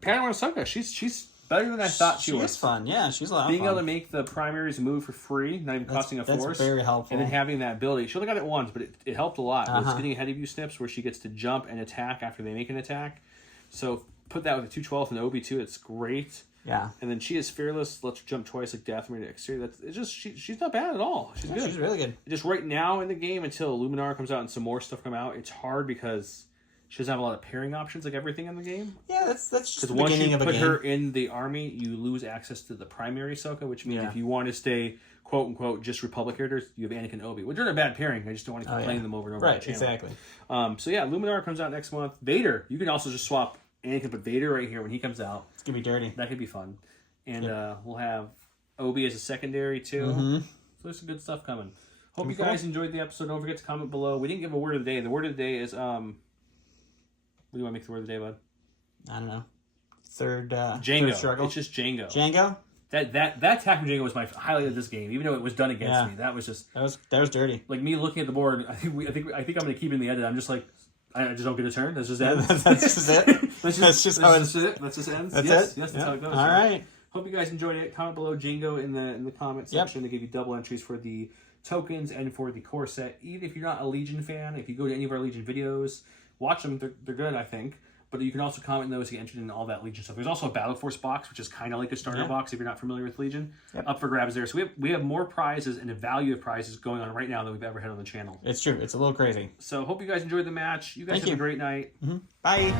Ahsoka, she's Better than I thought she was. She's fun. Yeah, she's a lot of Being fun. able to make the primaries move for free, not even costing a force. That's very helpful. And then having that ability. She only got it once, but it helped a lot. It's getting ahead of you Snips, where she gets to jump and attack after they make an attack. So put that with a 212 and Obi too. It's great. Yeah. And then she is fearless. Lets her jump twice like Dathomir to exterior. It's just she's not bad at all. She's good. She's really good. Just right now in the game until Luminar comes out and some more stuff come out, it's hard because she doesn't have a lot of pairing options like everything in the game. Yeah, that's just the once beginning you of a put game. her in the army, you lose access to the primary Ahsoka, which means if you want to stay quote unquote just Republic characters, you have Anakin and Obi, which are a bad pairing. I just don't want to keep playing them over and over. Right, on the channel. exactly. So yeah, Luminar comes out next month. Vader, you can also just swap Anakin, but Vader right here when he comes out. It's gonna be dirty. That could be fun, and we'll have Obi as a secondary too. Mm-hmm. So there's some good stuff coming. Hope you guys enjoyed the episode. Don't forget to comment below. We didn't give a word of the day. The word of the day is what do you want to make the word of the day, bud? I don't know. Third Django. Third struggle. It's just Django. Django? That attack from Django was my highlight of this game, even though it was done against me. That was just that was dirty. like me looking at the board. I think I'm gonna keep it in the edit. I'm just like I just don't get a turn. That's just it. That's just it. That's just it. That's just ends. That's yes, it. Yes, that's how it goes. All right. Hope you guys enjoyed it. Comment below Django in the comment section. They give you double entries for the tokens and for the core set. Even if you're not a Legion fan, if you go to any of our Legion videos, watch them. They're good, I think. But you can also comment in those to get entered in all that Legion stuff. There's also a Battle Force box, which is kind of like a starter box if you're not familiar with Legion. Up for grabs there. So we have more prizes and a value of prizes going on right now than we've ever had on the channel. It's true. It's a little crazy. So hope you guys enjoyed the match. You guys have a great night. Bye.